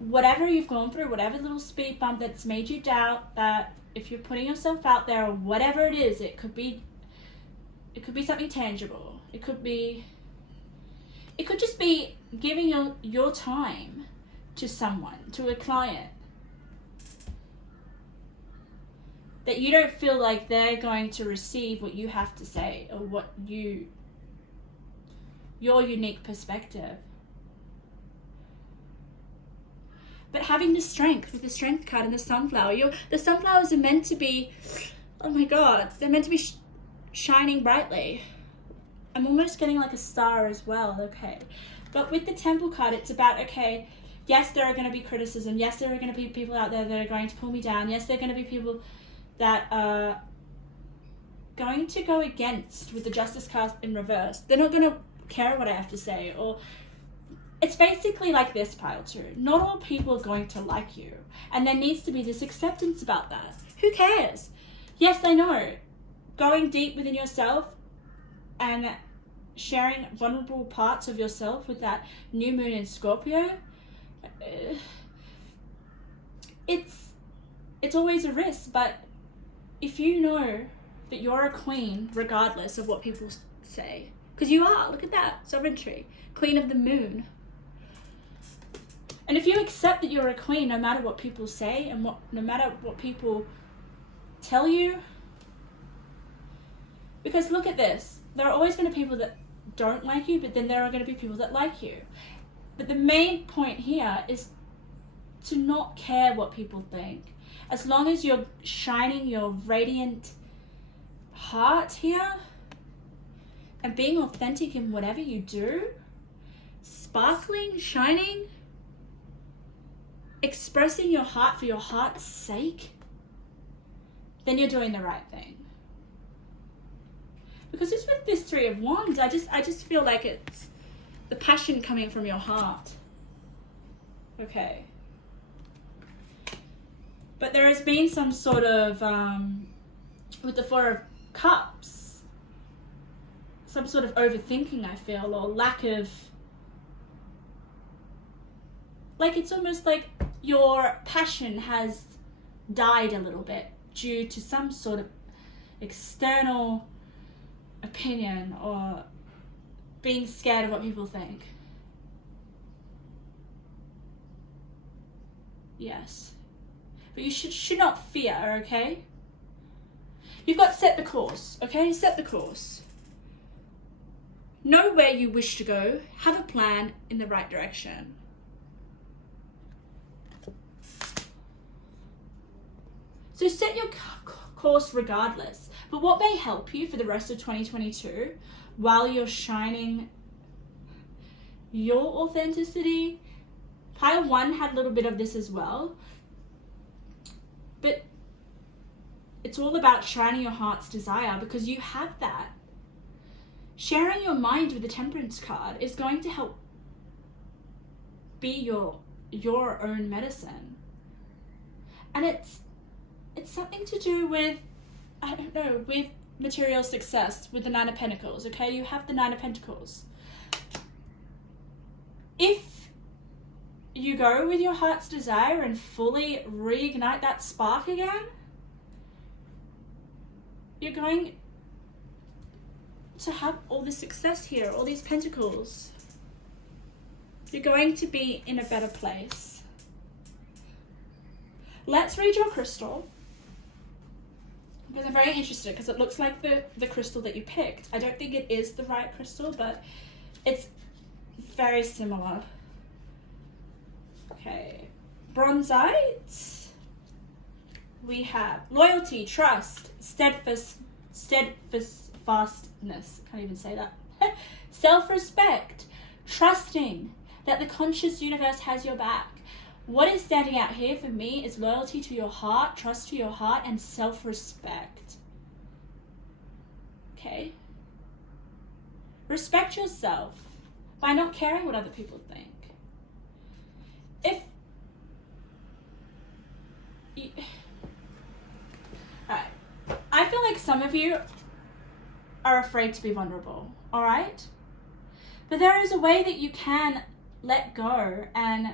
whatever you've gone through, whatever little speed bump that's made you doubt, that if you're putting yourself out there, or whatever it is, it could be something tangible. It could just be giving your time to someone, to a client, that you don't feel like they're going to receive what you have to say, or what your unique perspective. But having the strength, with the strength card and the sunflower, the sunflowers are meant to be, oh my God, they're meant to be shining brightly. I'm almost getting like a star as well, okay. But with the temple card, it's about, okay, yes, there are going to be criticism. Yes, there are going to be people out there that are going to pull me down. Yes, there are going to be people that are going to go against with the justice card in reverse. They're not going to care what I have to say. Or it's basically like this, pile two. Not all people are going to like you. And there needs to be this acceptance about that. Who cares? Yes, I know. Going deep within yourself and sharing vulnerable parts of yourself with that new moon in Scorpio, it's always a risk. But if you know that you're a queen regardless of what people say, because you are, look at that, sovereignty, queen of the moon. And if you accept that you're a queen no matter what people say and no matter what people tell you, because look at this, there are always going to be people that don't like you, but then there are going to be people that like you. But the main point here is to not care what people think. As long as you're shining your radiant heart here and being authentic in whatever you do, sparkling, shining, expressing your heart for your heart's sake, then you're doing the right thing. Because just with this Three of Wands, I just feel like it's the passion coming from your heart. Okay. But there has been some sort of, with the Four of Cups, some sort of overthinking, I feel, or lack of, like it's almost like your passion has died a little bit due to some sort of external opinion or being scared of what people think. Yes. But you should not fear, okay? You've got to set the course, okay? Set the course. Know where you wish to go. Have a plan in the right direction. So set your course regardless. But what may help you for the rest of 2022 while you're shining your authenticity? Pile 1 had a little bit of this as well. But it's all about shining your heart's desire, because you have that. Sharing your mind with the Temperance card is going to help be your own medicine. And it's something to do with, I don't know, with material success, with the Nine of Pentacles, okay? You have the Nine of Pentacles. If you go with your heart's desire and fully reignite that spark again, you're going to have all this success here, all these pentacles. You're going to be in a better place. Let's read your crystal. because I'm very interested, because it looks like the crystal that you picked. I don't think it is the right crystal, but it's very similar. Okay, bronzite. We have loyalty, trust, steadfastness. Can't even say that. Self-respect, trusting that the conscious universe has your back. What is standing out here for me is loyalty to your heart, trust to your heart, and self-respect. Okay? Respect yourself by not caring what other people think. Alright. I feel like some of you are afraid to be vulnerable, alright? But there is a way that you can let go and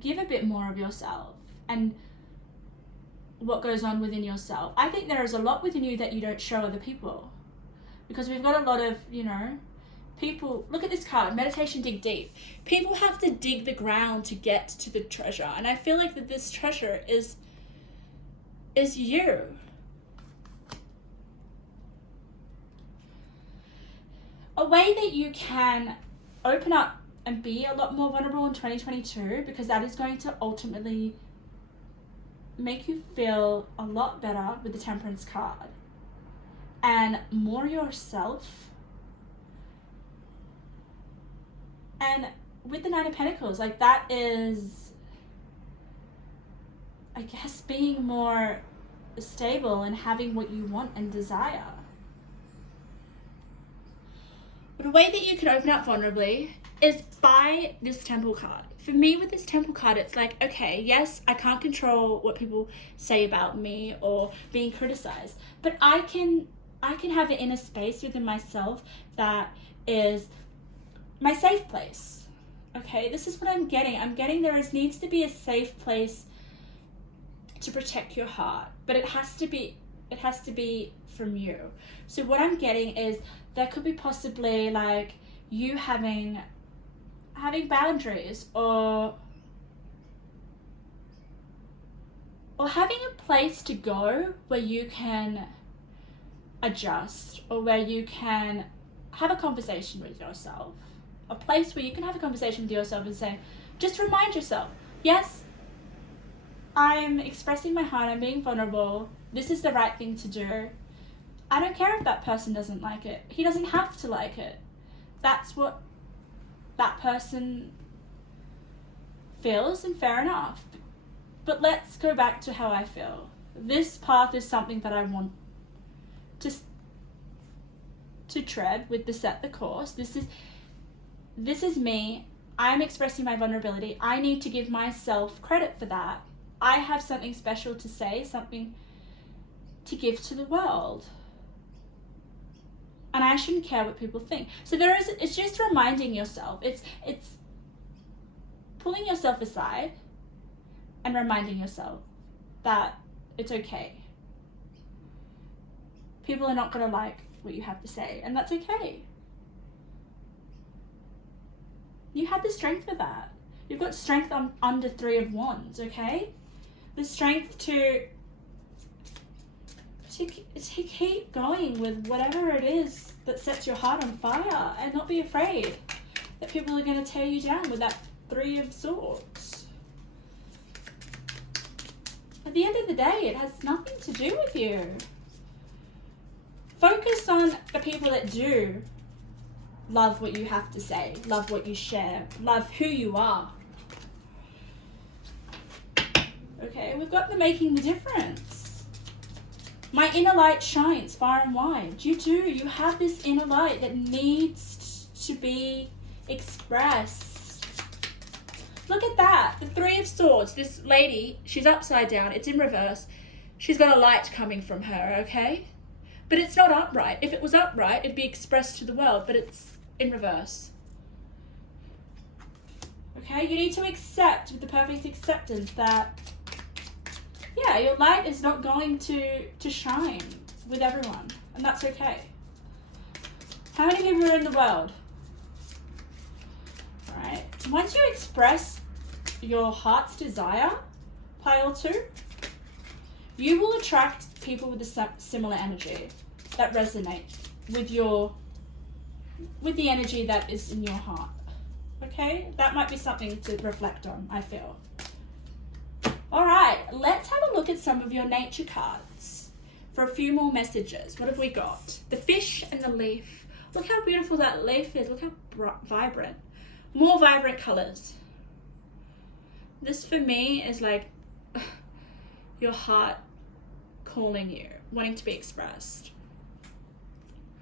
give a bit more of yourself and what goes on within yourself. I think there is a lot within you that you don't show other people, because we've got a lot of, people. Look at this card, meditation, dig deep. People have to dig the ground to get to the treasure, and I feel like that this treasure is you. A way that you can open up and be a lot more vulnerable in 2022, because that is going to ultimately make you feel a lot better with the Temperance card and more yourself. And with the Nine of Pentacles, like, that is, I guess, being more stable and having what you want and desire. But a way that you can open up vulnerably is by this Temple card. For me, with this Temple card, it's like, okay, yes, I can't control what people say about me or being criticized, but I can have an inner space within myself that is my safe place. Okay, this is what I'm getting. Needs to be a safe place to protect your heart, but it has to be from you. So what I'm getting is there could be possibly like you having boundaries or having a place to go where you can adjust, or where you can have a conversation with yourself. A place where you can have a conversation with yourself and say, just remind yourself, yes, I'm expressing my heart, I'm being vulnerable, this is the right thing to do. I don't care if that person doesn't like it. He doesn't have to like it. That's what that person feels, and fair enough. But let's go back to how I feel. This path is something that I want to tread with the Set the Course. This is me. I'm expressing my vulnerability. I need to give myself credit for that. I have something special to say, something to give to the world. And I shouldn't care what people think. So it's just reminding yourself. It's pulling yourself aside and reminding yourself that it's okay. People are not going to like what you have to say, and that's okay. You have the strength for that. You've got strength under Three of Wands, okay? The strength to keep going with whatever it is that sets your heart on fire, and not be afraid that people are going to tear you down with that Three of Swords. At the end of the day, it has nothing to do with you. Focus on the people that do love what you have to say, love what you share, love who you are. Okay, we've got the Making the Difference. My inner light shines far and wide. You do. You have this inner light that needs to be expressed. Look at that. The Three of Swords. This lady, she's upside down. It's in reverse. She's got a light coming from her, okay? But it's not upright. If it was upright, it'd be expressed to the world, but it's in reverse. Okay? You need to accept with the perfect acceptance that, yeah, your light is not going to shine with everyone, and that's okay. How many people are in the world? Alright. Once you express your heart's desire, pile 2, You will attract people with a similar energy that resonate with the energy that is in your heart. Okay? That might be something to reflect on, I feel. All right, let's have a look at some of your nature cards for a few more messages. What have we got? The fish and the leaf. Look how beautiful that leaf is. Look how vibrant. More vibrant colors. This for me is like your heart calling you, wanting to be expressed.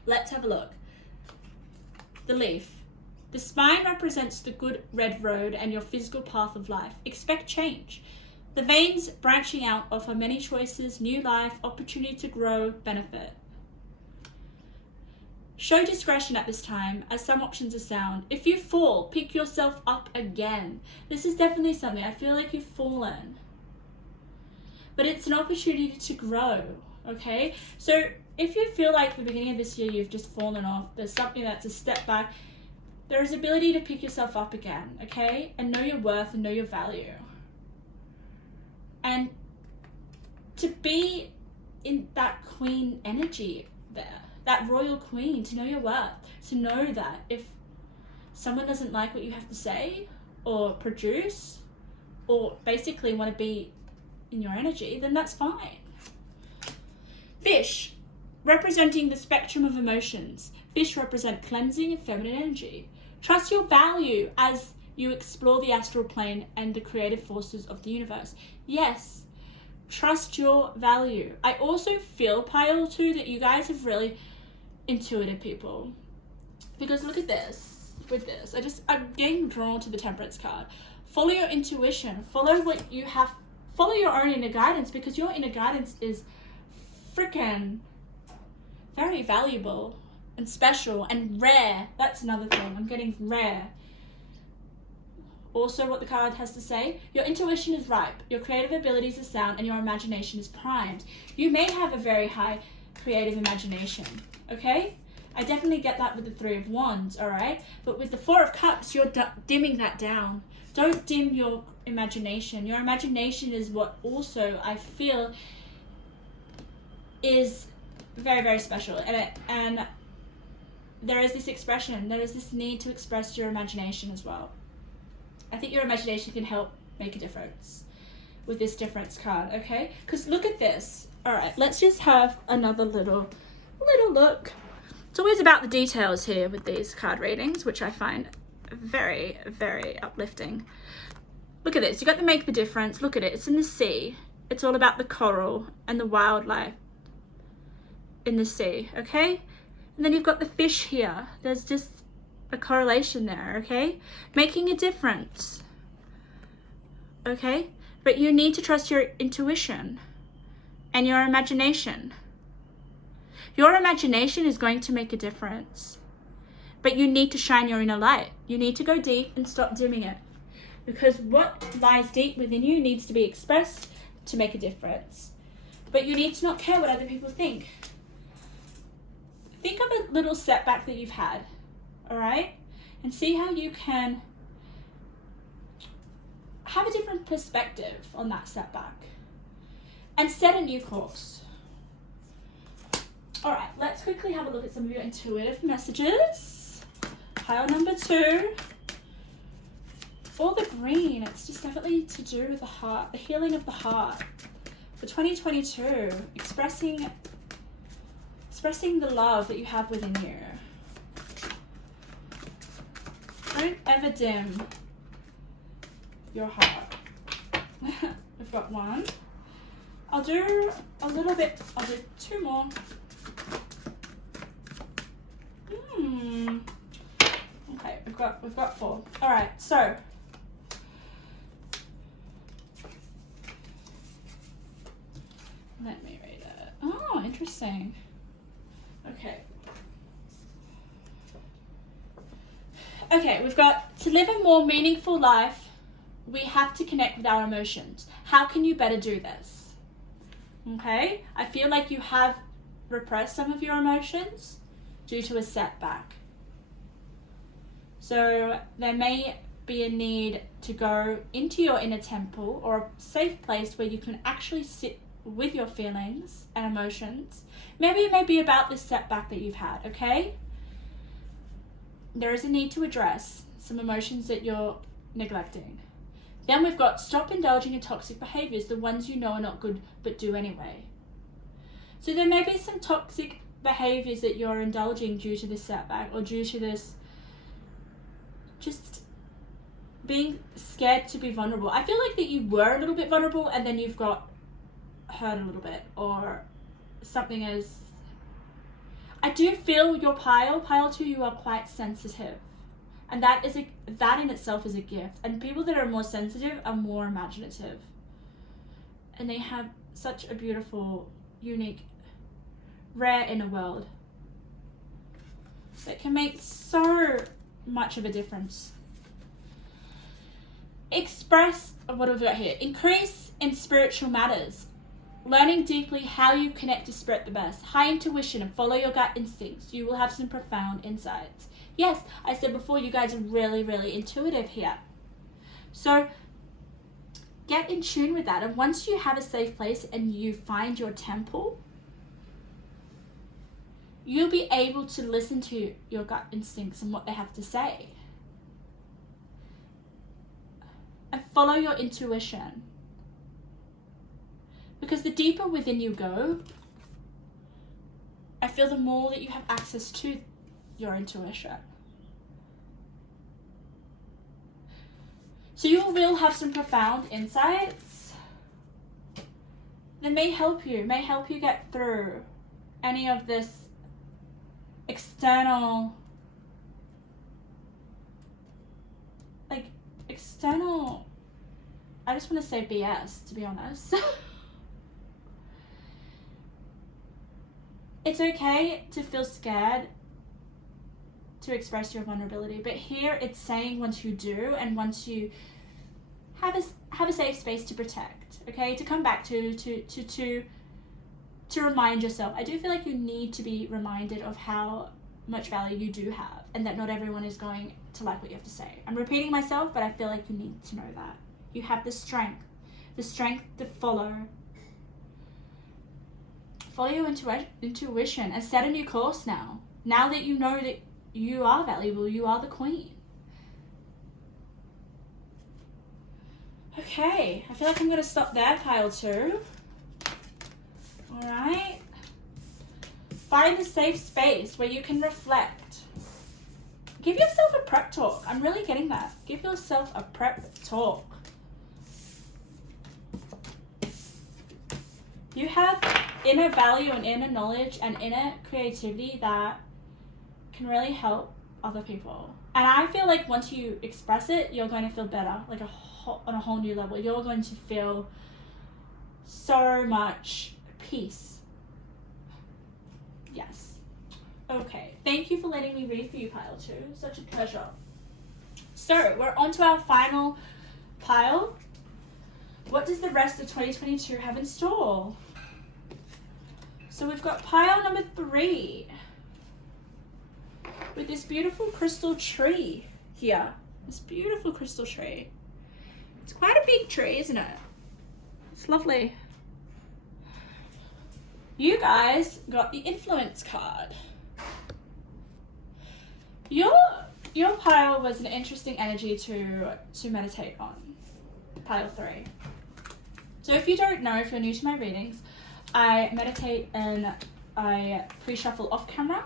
Let's have a look. The leaf. The spine represents the good red road and your physical path of life. Expect change. The veins branching out offer many choices, new life, opportunity to grow, benefit. Show discretion at this time, as some options are sound. If you fall, pick yourself up again. This is definitely something. I feel like you've fallen. But it's an opportunity to grow, okay? So if you feel like at the beginning of this year you've just fallen off, there's something that's a step back, there is ability to pick yourself up again, okay? And know your worth and know your value. And to be in that queen energy there, that royal queen, to know your worth, to know that if someone doesn't like what you have to say or produce or basically want to be in your energy, then that's fine. Fish, representing the spectrum of emotions. Fish represent cleansing and feminine energy. Trust your value as you explore the astral plane and the creative forces of the universe. Yes, trust your value. I also feel, Pile, too, that you guys have really intuitive people. Because look at this. With this, I'm getting drawn to the Temperance card. Follow your intuition. Follow what you have. Follow your own inner guidance, because your inner guidance is freaking very valuable and special and rare. That's another thing. I'm getting rare. Also, what the card has to say, your intuition is ripe, your creative abilities are sound, and your imagination is primed. You may have a very high creative imagination, okay? I definitely get that with the Three of Wands, all right? But with the Four of Cups, you're dimming that down. Don't dim your imagination. Your imagination is what also I feel is very, very special. And there is this expression, there is this need to express your imagination as well. I think your imagination can help make a difference with this difference card, okay? Because look at this. All right, let's just have another little look. It's always about the details here with these card readings, which I find very, very uplifting. Look at this. You got to make the difference. Look at it. It's in the sea. It's all about the coral and the wildlife in the sea, okay? And then you've got the fish here. There's just a correlation there, okay? Making a difference, okay? But you need to trust your intuition and your imagination. Your imagination is going to make a difference, but you need to shine your inner light. You need to go deep and stop dimming it, because what lies deep within you needs to be expressed to make a difference. But you need to not care what other people think. Think of a little setback that you've had, all right? And see how you can have a different perspective on that setback and set a new course. All right, let's quickly have a look at some of your intuitive messages. Pile number 2. For the green, it's just definitely to do with the heart, the healing of the heart. For 2022, expressing the love that you have within you. Don't ever dim your heart. We've got 1. I'll do a little bit, I'll do 2 more. Okay, we've got 4. All right, so let me read it. Oh, interesting. Okay. Okay, we've got to live a more meaningful life, we have to connect with our emotions. How can you better do this? Okay, I feel like you have repressed some of your emotions due to a setback. So there may be a need to go into your inner temple or a safe place where you can actually sit with your feelings and emotions. Maybe it may be about this setback that you've had, okay? There is a need to address some emotions that you're neglecting. Then we've got stop indulging in toxic behaviors, the ones you know are not good but do anyway. So there may be some toxic behaviors that you're indulging due to this setback or due to this just being scared to be vulnerable. I feel like that you were a little bit vulnerable and then you've got hurt a little bit, or something as... I do feel your pile 2, you are quite sensitive. And that in itself is a gift. And people that are more sensitive are more imaginative. And they have such a beautiful, unique, rare inner world that can make so much of a difference. What have we got here? Increase in spiritual matters. Learning deeply how you connect to spirit the best. High intuition and follow your gut instincts. You will have some profound insights. Yes, I said before, you guys are really, really intuitive here. So get in tune with that. And once you have a safe place and you find your temple, you'll be able to listen to your gut instincts and what they have to say. And follow your intuition. Because the deeper within you go, I feel the more that you have access to your intuition. So you will have some profound insights that may help you get through any of this external, I just want to say BS, to be honest. It's okay to feel scared to express your vulnerability, but here it's saying once you do and once you have a safe space to protect, okay, to come back to remind yourself. I do feel like you need to be reminded of how much value you do have and that not everyone is going to like what you have to say. I'm repeating myself, but I feel like you need to know that. You have the strength to follow your intuition and set a new course now. Now that you know that you are valuable, you are the queen. Okay, I feel like I'm going to stop there, pile 2. All right. Find a safe space where you can reflect. Give yourself a prep talk. I'm really getting that. Give yourself a prep talk. You have inner value and inner knowledge and inner creativity that can really help other people. And I feel like once you express it, you're going to feel better, like on a whole new level. You're going to feel so much peace. Yes. Okay. Thank you for letting me read for you, pile 2. Such a pleasure. So we're on to our final pile. What does the rest of 2022 have in store? So we've got pile number 3 with this beautiful crystal tree here. This beautiful crystal tree. It's quite a big tree, isn't it? It's lovely. You guys got the influence card. Your pile was an interesting energy to meditate on. Pile 3. So if you don't know, if you're new to my readings, I meditate and I pre-shuffle off camera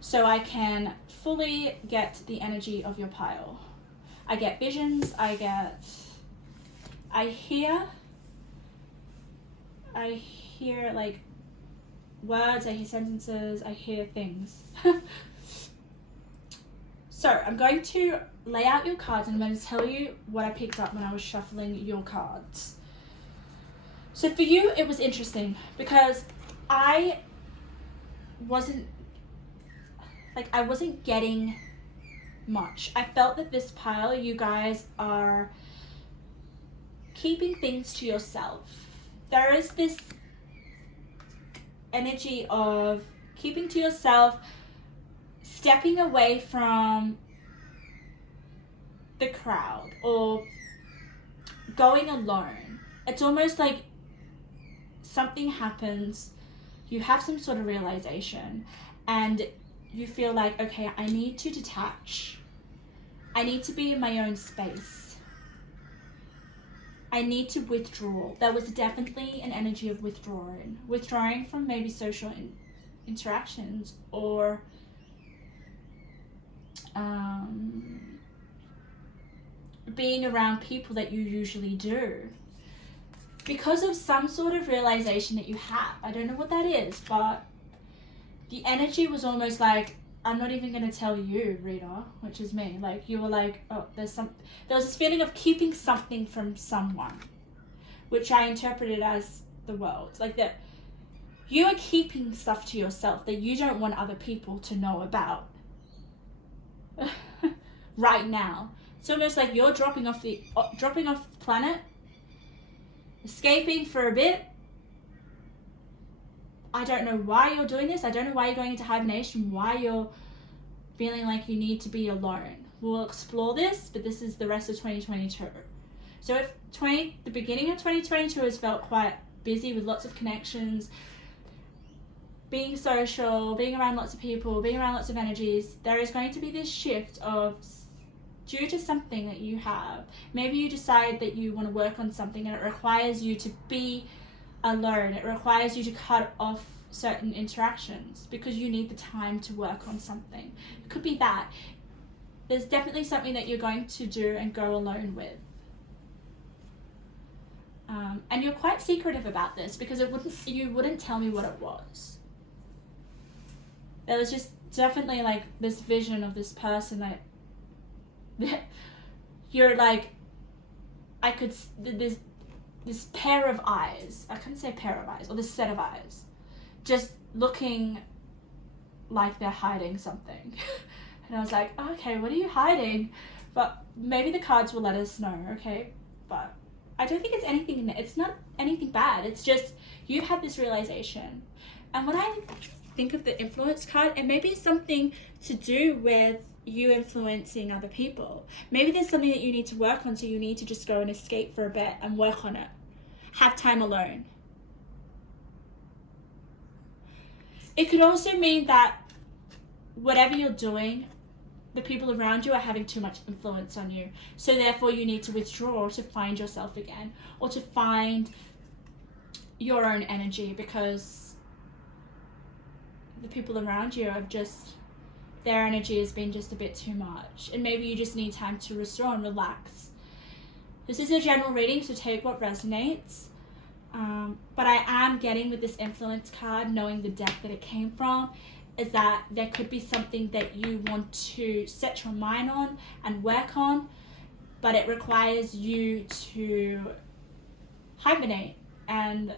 so I can fully get the energy of your pile. I get visions, I hear like words, I hear sentences, I hear things. So I'm going to lay out your cards and I'm going to tell you what I picked up when I was shuffling your cards. So for you, it was interesting because I wasn't getting much. I felt that this pile, you guys are keeping things to yourself. There is this energy of keeping to yourself, stepping away from the crowd or going alone. It's almost like something happens, you have some sort of realization, and you feel like, okay, I need to detach. I need to be in my own space. I need to withdraw. There was definitely an energy of withdrawing from maybe social interactions, or being around people that you usually do, because of some sort of realization that you have. I don't know what that is, but the energy was almost like, I'm not even going to tell you, reader, which is me. Like, you were like, oh, there was this feeling of keeping something from someone, which I interpreted as the world. Like, that you are keeping stuff to yourself that you don't want other people to know about right now. It's almost like you're dropping off the planet, escaping for a bit. I don't know why you're doing this. I don't know why you're going into hibernation, why you're feeling like you need to be alone. We'll explore this, but this is the rest of 2022. So if the beginning of 2022 has felt quite busy with lots of connections, being social, being around lots of people, being around lots of energies, there is going to be this shift of, due to something that you have, maybe you decide that you want to work on something and it requires you to be alone. It requires you to cut off certain interactions because you need the time to work on something. It could be that. There's definitely something that you're going to do and go alone with. And you're quite secretive about this because you wouldn't tell me what it was. There was just definitely like this vision of this person that you're like, this pair of eyes, I couldn't say pair of eyes, or this set of eyes, just looking like they're hiding something. And I was like, okay, what are you hiding? But maybe the cards will let us know, okay? But I don't think it's anything, it's not anything bad. It's just, you've had this realization. And when I think of the influence card, it may be something to do with you influencing other people. Maybe there's something that you need to work on, so you need to just go and escape for a bit and work on it. Have time alone. It could also mean that whatever you're doing, the people around you are having too much influence on you. So therefore you need to withdraw to find yourself again, or to find your own energy, because the people around you have just, their energy has been just a bit too much, and maybe you just need time to restore and relax. This is a general reading, so take what resonates. But I am getting with this influence card, knowing the deck that it came from, is that there could be something that you want to set your mind on and work on, but it requires you to hibernate and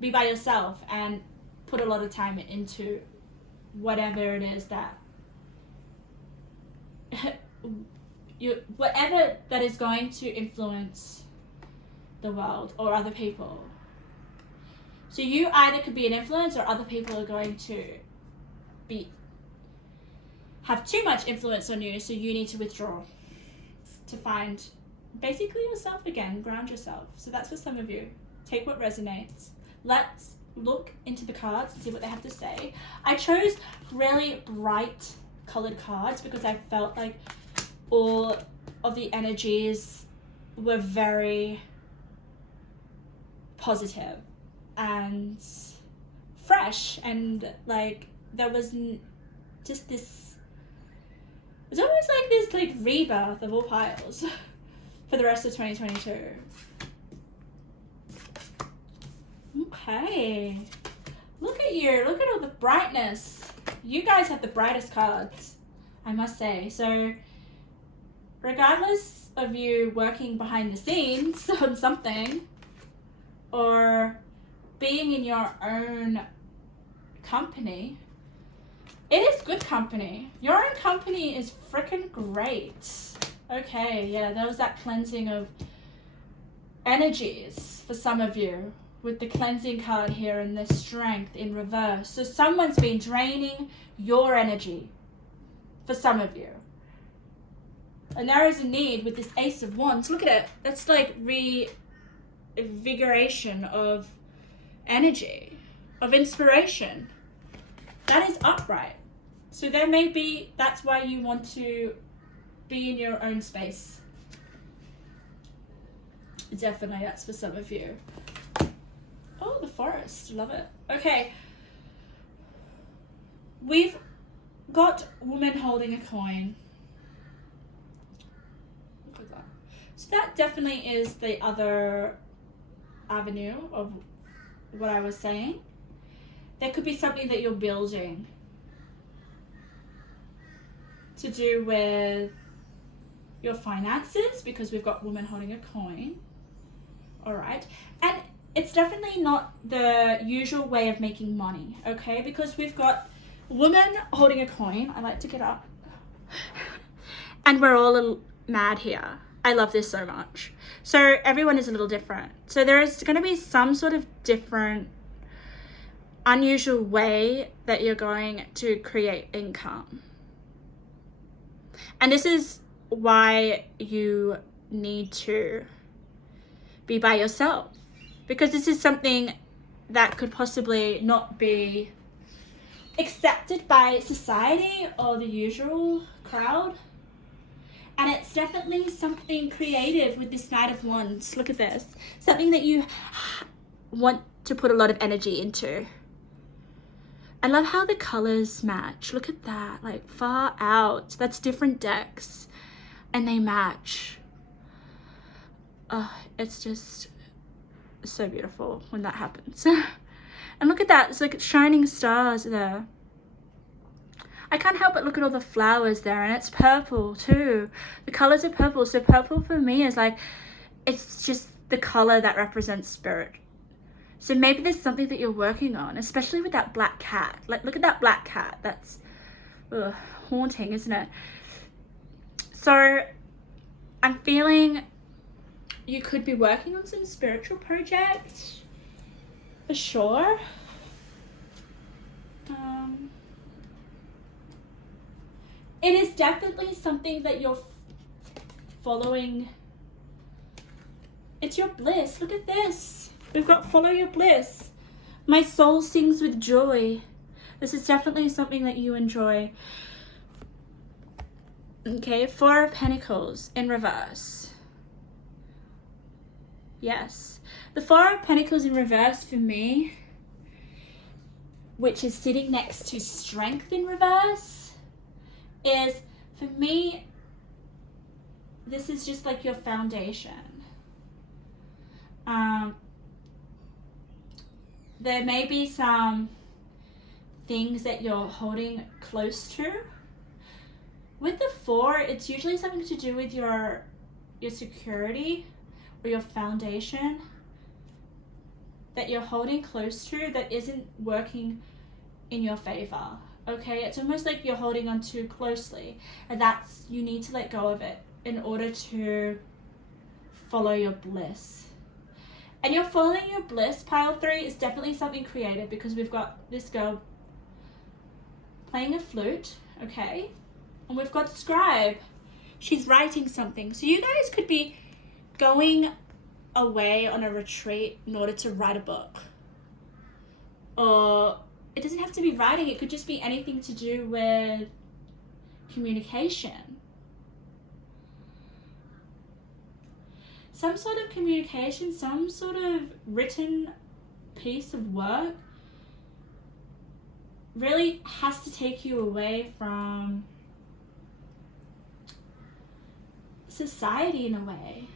be by yourself and put a lot of time into whatever it is that whatever that is going to influence the world or other people. So you either could be an influence, or other people are going to have too much influence on you, so you need to withdraw to find basically yourself again, ground yourself. So that's for some of you. Take what resonates. Let's look into the cards and see what they have to say. I chose really bright colored cards because I felt like all of the energies were very positive and fresh, and like there was just this, it was almost like this like rebirth of all piles for the rest of 2022. Okay, look at you, look at all the brightness. You guys have the brightest cards, I must say. So regardless of you working behind the scenes on something, or being in your own company, it is good company. Your own company is freaking great. Okay, yeah, there was that cleansing of energies for some of you with the cleansing card here and the strength in reverse. So someone's been draining your energy for some of you. And there is a need with this Ace of Wands. Look at it. That's like reinvigoration of energy of inspiration. That is upright. So there may be, that's why you want to be in your own space. Definitely, that's for some of you. Oh, the forest, love it. Okay, we've got woman holding a coin. Look at that. So that definitely is the other avenue of what I was saying. There could be something that you're building to do with your finances, because we've got woman holding a coin. All right. And it's definitely not the usual way of making money, okay? Because we've got woman holding a coin. I like to get up. And we're all a little mad here. I love this so much. So everyone is a little different. So there is going to be some sort of different, unusual way that you're going to create income. And this is why you need to be by yourself, because this is something that could possibly not be accepted by society or the usual crowd. And it's definitely something creative with this Knight of Wands. Look at this. Something that you want to put a lot of energy into. I love how the colors match. Look at that, like far out. That's different decks and they match. Oh, it's just so beautiful when that happens. And look at that, it's like shining stars there. I can't help but look at all the flowers there, and it's purple too. The colors are purple, so purple for me is like, it's just the color that represents spirit. So maybe there's something that you're working on, especially with that black cat. Like, look at that black cat. That's haunting, isn't it? So I'm feeling you could be working on some spiritual project, for sure. It is definitely something that you're following. It's your bliss. Look at this. We've got follow your bliss. My soul sings with joy. This is definitely something that you enjoy. Okay, Four of Pentacles in reverse. Yes. The Four of Pentacles in reverse for me, which is sitting next to Strength in reverse, is, for me, this is just like your foundation. There may be some things that you're holding close to. With the Four, it's usually something to do with your security or your foundation that you're holding close to that isn't working in your favor. Okay, it's almost like you're holding on too closely, and that's, you need to let go of it in order to follow your bliss. And you're following your bliss, pile 3, is definitely something creative, because we've got this girl playing a flute, okay? And we've got Scribe. She's writing something. So you guys could be going away on a retreat in order to write a book. Or it doesn't have to be writing, it could just be anything to do with communication. Some sort of communication, some sort of written piece of work really has to take you away from society in a way.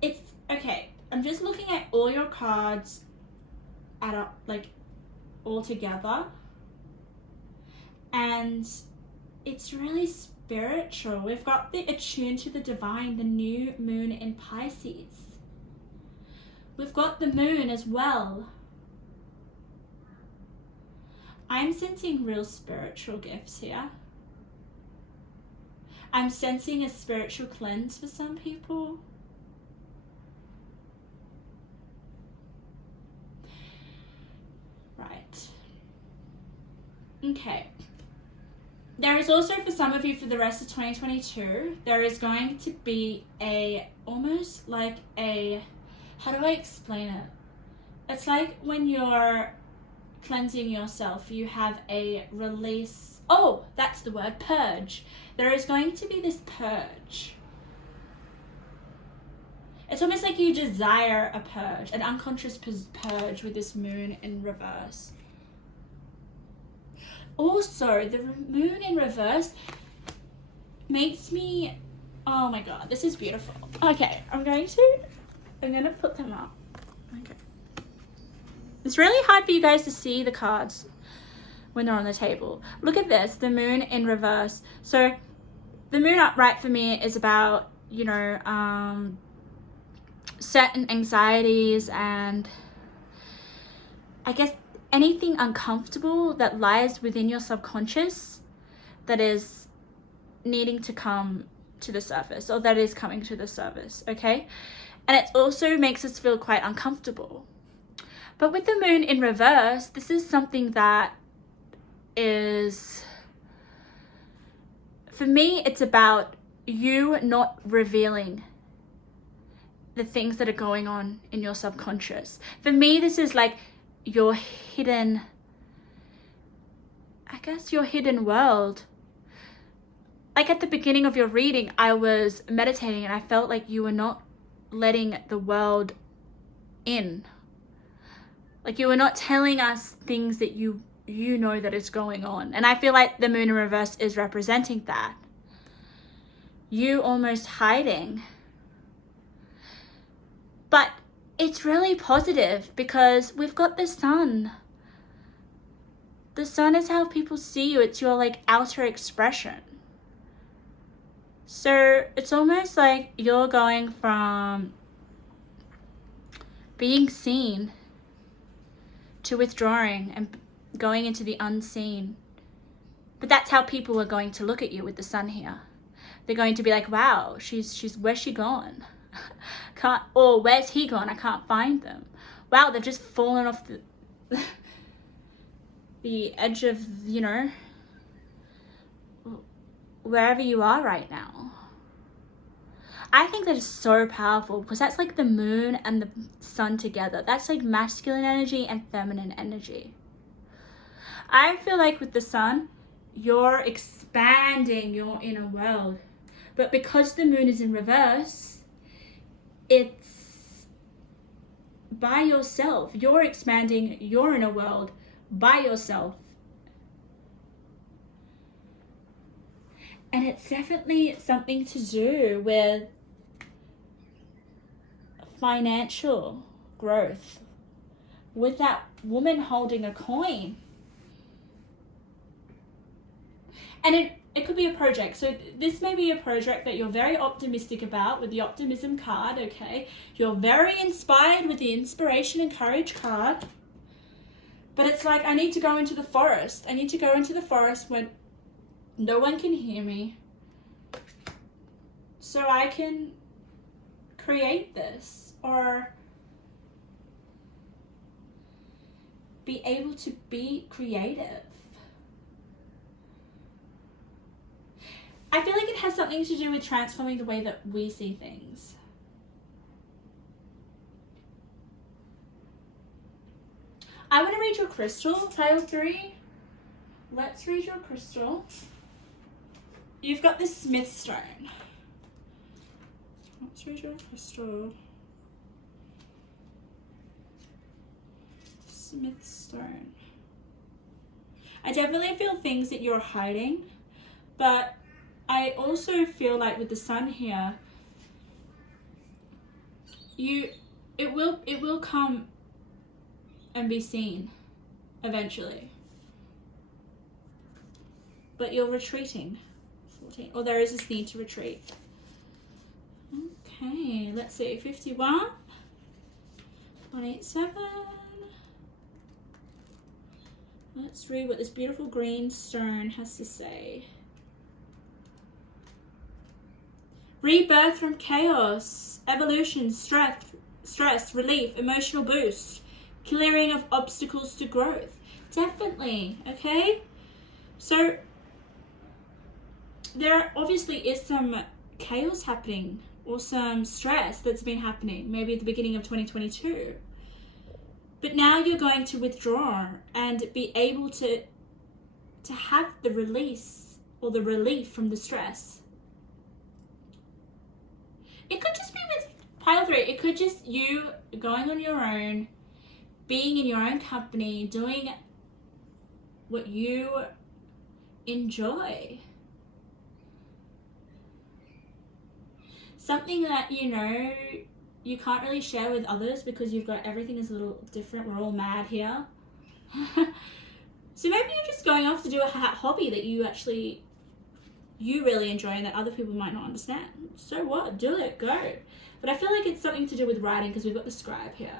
It's okay. I'm just looking at all your cards all together, and it's really spiritual. We've got the attuned to the divine, the new moon in Pisces. We've got the moon as well. I'm sensing real spiritual gifts here. I'm sensing a spiritual cleanse for some people. Right. Okay. There is also, for some of you, for the rest of 2022, there is going to be almost like how do I explain it? It's like when you're cleansing yourself, you have a release. Oh, that's the word, purge. There is going to be this purge. It's almost like you desire a purge, an unconscious purge with this moon in reverse. Also, the moon in reverse makes me, oh my god, this is beautiful. Okay, I'm gonna put them up. Okay. It's really hard for you guys to see the cards when they're on the table. Look at this, the moon in reverse. So the moon upright for me is about, you know, certain anxieties and I guess anything uncomfortable that lies within your subconscious that is needing to come to the surface, or that is coming to the surface, okay? And it also makes us feel quite uncomfortable. But with the moon in reverse, this is something that is, for me, it's about you not revealing the things that are going on in your subconscious. For me, this is like your hidden, I guess your hidden world. Like at the beginning of your reading, I was meditating and I felt like you were not letting the world in. Like you were not telling us things that you know that is going on. And I feel like the moon in reverse is representing that. You almost hiding. But it's really positive because we've got the sun. The sun is how people see you. It's your like outer expression. So it's almost like you're going from being seen to withdrawing and going into the unseen. But that's how people are going to look at you with the sun here. They're going to be like, wow, she's where's she gone? Or where's he gone? I can't find them. Wow, they've just fallen off the edge of, you know, wherever you are right now. I think that is so powerful because that's like the moon and the sun together. That's like masculine energy and feminine energy. I feel like with the sun, you're expanding your inner world. But because the moon is in reverse, it's by yourself. You're expanding your inner world by yourself. And it's definitely something to do with financial growth. With that woman holding a coin. And it could be a project. So this may be a project that you're very optimistic about with the optimism card, okay? You're very inspired with the inspiration and courage card. But it's like, I need to go into the forest. I need to go into the forest when no one can hear me. So I can create this or be able to be creative. I feel like it has something to do with transforming the way that we see things. I want to read your crystal, pile 3. Let's read your crystal. You've got the Smith stone. Let's read your crystal. Smith stone. I definitely feel things that you're hiding, but I also feel like with the sun here, it will come and be seen eventually. But you're retreating. 14. Or there is this need to retreat. Okay, let's see. 51. 187. Let's read what this beautiful green stone has to say. Rebirth from chaos, evolution, stress, relief, emotional boost, clearing of obstacles to growth. Definitely, okay? So there obviously is some chaos happening or some stress that's been happening maybe at the beginning of 2022. But now you're going to withdraw and be able to have the release or the relief from the stress. It could just be with pile 3. It could just you going on your own, being in your own company, doing what you enjoy. Something that you can't really share with others because you've got everything is a little different. We're all mad here. So maybe you're just going off to do a hobby that you really enjoy and that other people might not understand. So what? Do it. Go. But I feel like it's something to do with writing because we've got the scribe here.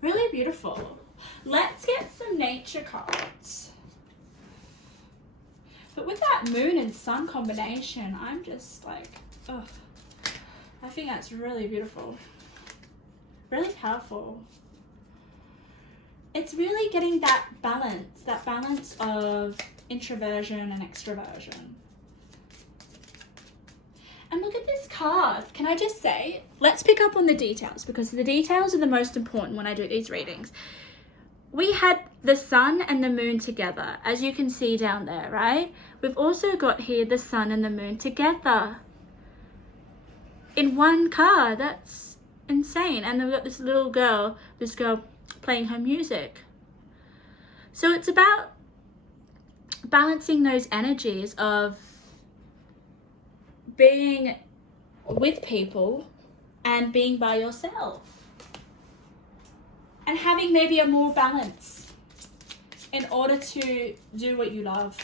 Really beautiful. Let's get some nature cards. But with that moon and sun combination, I'm just like, ugh. I think that's really beautiful. Really powerful. It's really getting that balance of introversion and extroversion. And look at this card. Can I just say, let's pick up on the details because the details are the most important when I do these readings. We had the sun and the moon together, as you can see down there, right? We've also got here the sun and the moon together in one card. That's insane. And then we've got this girl playing her music. So it's about balancing those energies of being with people and being by yourself. And having maybe a more balance in order to do what you love.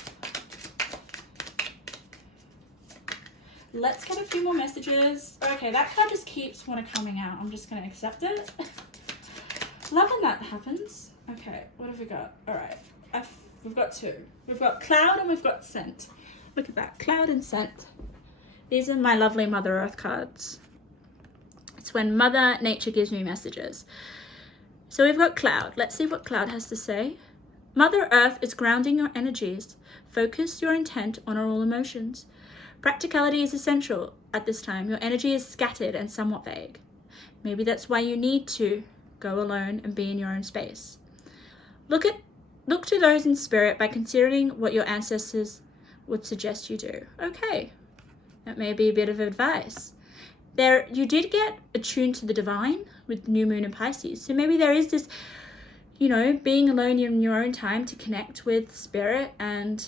Let's get a few more messages. Okay, that card just keeps coming out. I'm just going to accept it. Love when that happens. Okay, what have we got? All right, we've got 2. We've got cloud and we've got scent. Look at that, cloud and scent. These are my lovely Mother Earth cards. It's when Mother Nature gives me messages. So we've got cloud. Let's see what cloud has to say. Mother Earth is grounding your energies. Focus your intent on all emotions. Practicality is essential at this time. Your energy is scattered and somewhat vague. Maybe that's why you need to go alone and be in your own space. Look to those in spirit by considering what your ancestors would suggest you do. Okay, that may be a bit of advice. There, you did get attuned to the divine with new moon in Pisces. So maybe there is this, being alone in your own time to connect with spirit and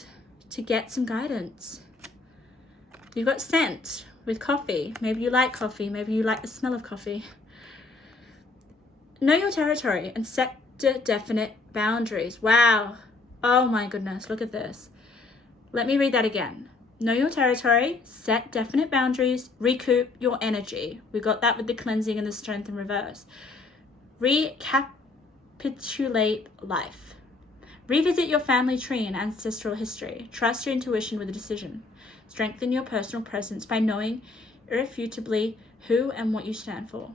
to get some guidance. You've got scent with coffee. Maybe you like coffee. Maybe you like the smell of coffee. Know your territory and set definite boundaries. Wow. Oh my goodness. Look at this. Let me read that again. Know your territory, set definite boundaries, recoup your energy. We got that with the cleansing and the strength in reverse. Recapitulate life. Revisit your family tree and ancestral history. Trust your intuition with a decision. Strengthen your personal presence by knowing irrefutably who and what you stand for.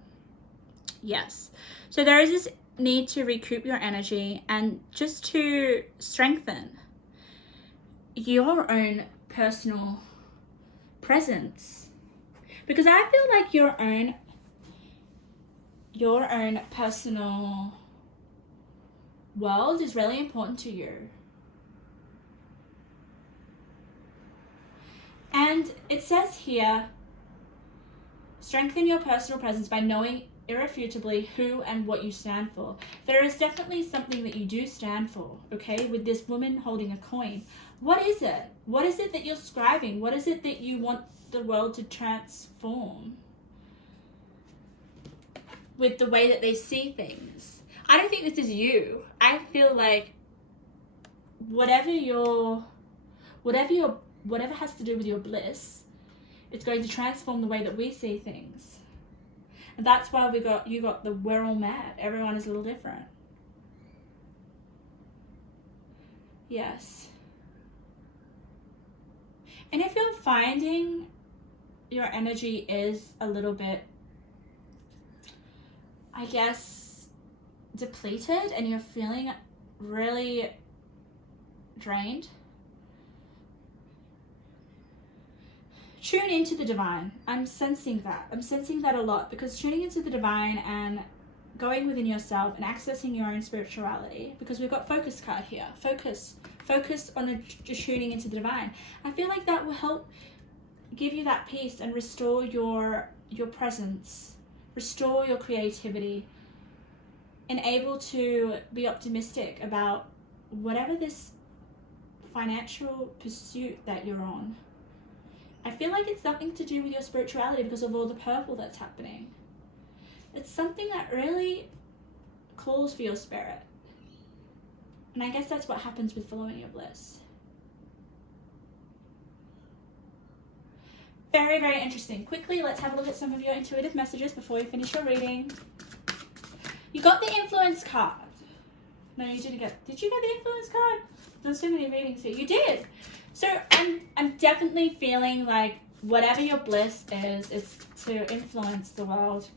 Yes. So there is this need to recoup your energy and just to strengthen your own personal presence, because I feel like your own personal world is really important to you. And it says here, strengthen your personal presence by knowing irrefutably who and what you stand for. There is definitely something that you do stand for, okay, with this woman holding a coin. What is it? What is it that you're scribing? What is it that you want the world to transform with the way that they see things? I don't think this is you. I feel like whatever has to do with your bliss, it's going to transform the way that we see things. And that's why you got the we're all mad. Everyone is a little different. Yes. And if you're finding your energy is a little bit, I guess, depleted and you're feeling really drained. Tune into the divine. I'm sensing that. I'm sensing that a lot, because tuning into the divine and going within yourself and accessing your own spirituality, because we've got focus card here. Focus on the tuning into the divine. I feel like that will help give you that peace and restore your presence, restore your creativity, and able to be optimistic about whatever this financial pursuit that you're on. I feel like it's something to do with your spirituality because of all the purple that's happening. It's something that really calls for your spirit. And I guess that's what happens with following your bliss. Very, very interesting. Quickly, let's have a look at some of your intuitive messages before we finish your reading. You got the influence card. No, you didn't get. Did you get the influence card? There's so many readings here. You did. So I'm definitely feeling like whatever your bliss is to influence the world.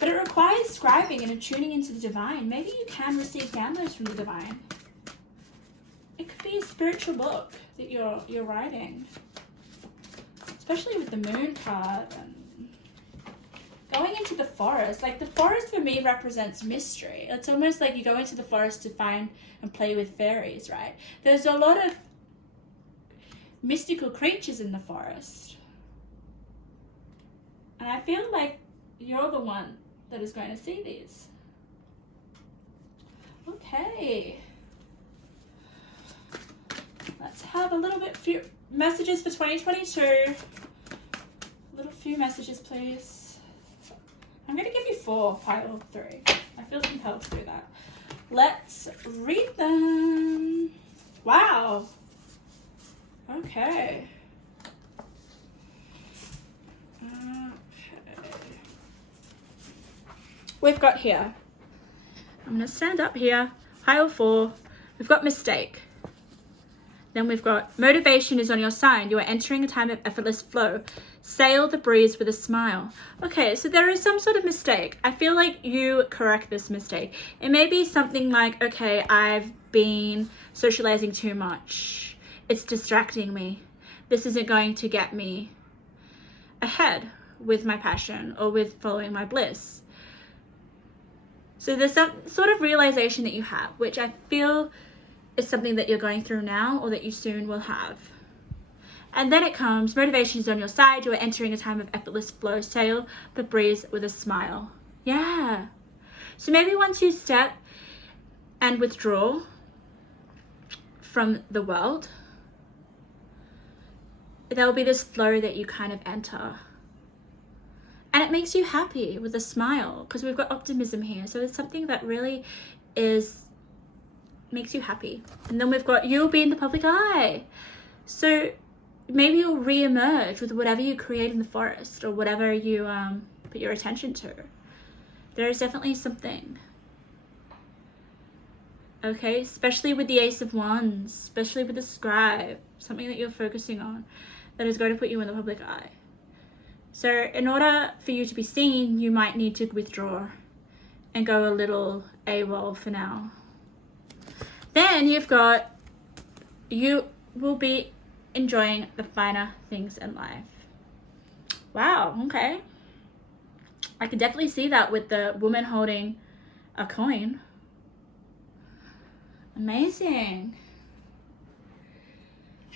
But it requires scribing and tuning into the divine. Maybe you can receive downloads from the divine. It could be a spiritual book that you're writing. Especially with the moon card and going into the forest. Like the forest for me represents mystery. It's almost like you go into the forest to find and play with fairies, right? There's a lot of mystical creatures in the forest. And I feel like you're the one that is going to see these. Okay. Let's have a little bit few messages for 2022. Few messages, please. I'm going to give you 4, pile 3. I feel compelled to do that. Let's read them. Wow. Okay. We've got here. I'm going to stand up here. Pile 4. We've got mistake. Then we've got motivation is on your side. You are entering a time of effortless flow. Sail the breeze with a smile. Okay, so there is some sort of mistake. I feel like you correct this mistake. It may be something like, okay, I've been socializing too much. It's distracting me. This isn't going to get me ahead with my passion or with following my bliss. So there's some sort of realization that you have, which I feel is something that you're going through now or that you soon will have. And then it comes, motivation is on your side. You are entering a time of effortless flow. Sail the breeze with a smile. Yeah. So maybe once you step and withdraw from the world, there will be this flow that you kind of enter. And it makes you happy with a smile because we've got optimism here. So it's something that really makes you happy. And then we've got you'll be in the public eye. So maybe you'll re-emerge with whatever you create in the forest or whatever you put your attention to. There is definitely something. Okay, especially with the Ace of Wands, especially with the scribe, something that you're focusing on that is going to put you in the public eye. So in order for you to be seen, you might need to withdraw and go a little AWOL for now. Then you've got, you will be enjoying the finer things in life. Wow, okay. I can definitely see that with the woman holding a coin. Amazing.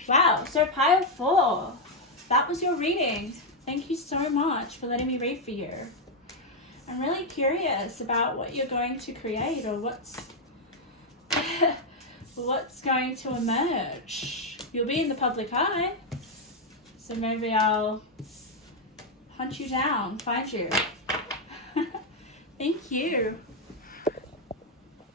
Wow, so pile 4. That was your reading. Thank you so much for letting me read for you. I'm really curious about what you're going to create or what's going to emerge. You'll be in the public eye, so maybe I'll hunt you down, find you. Thank you.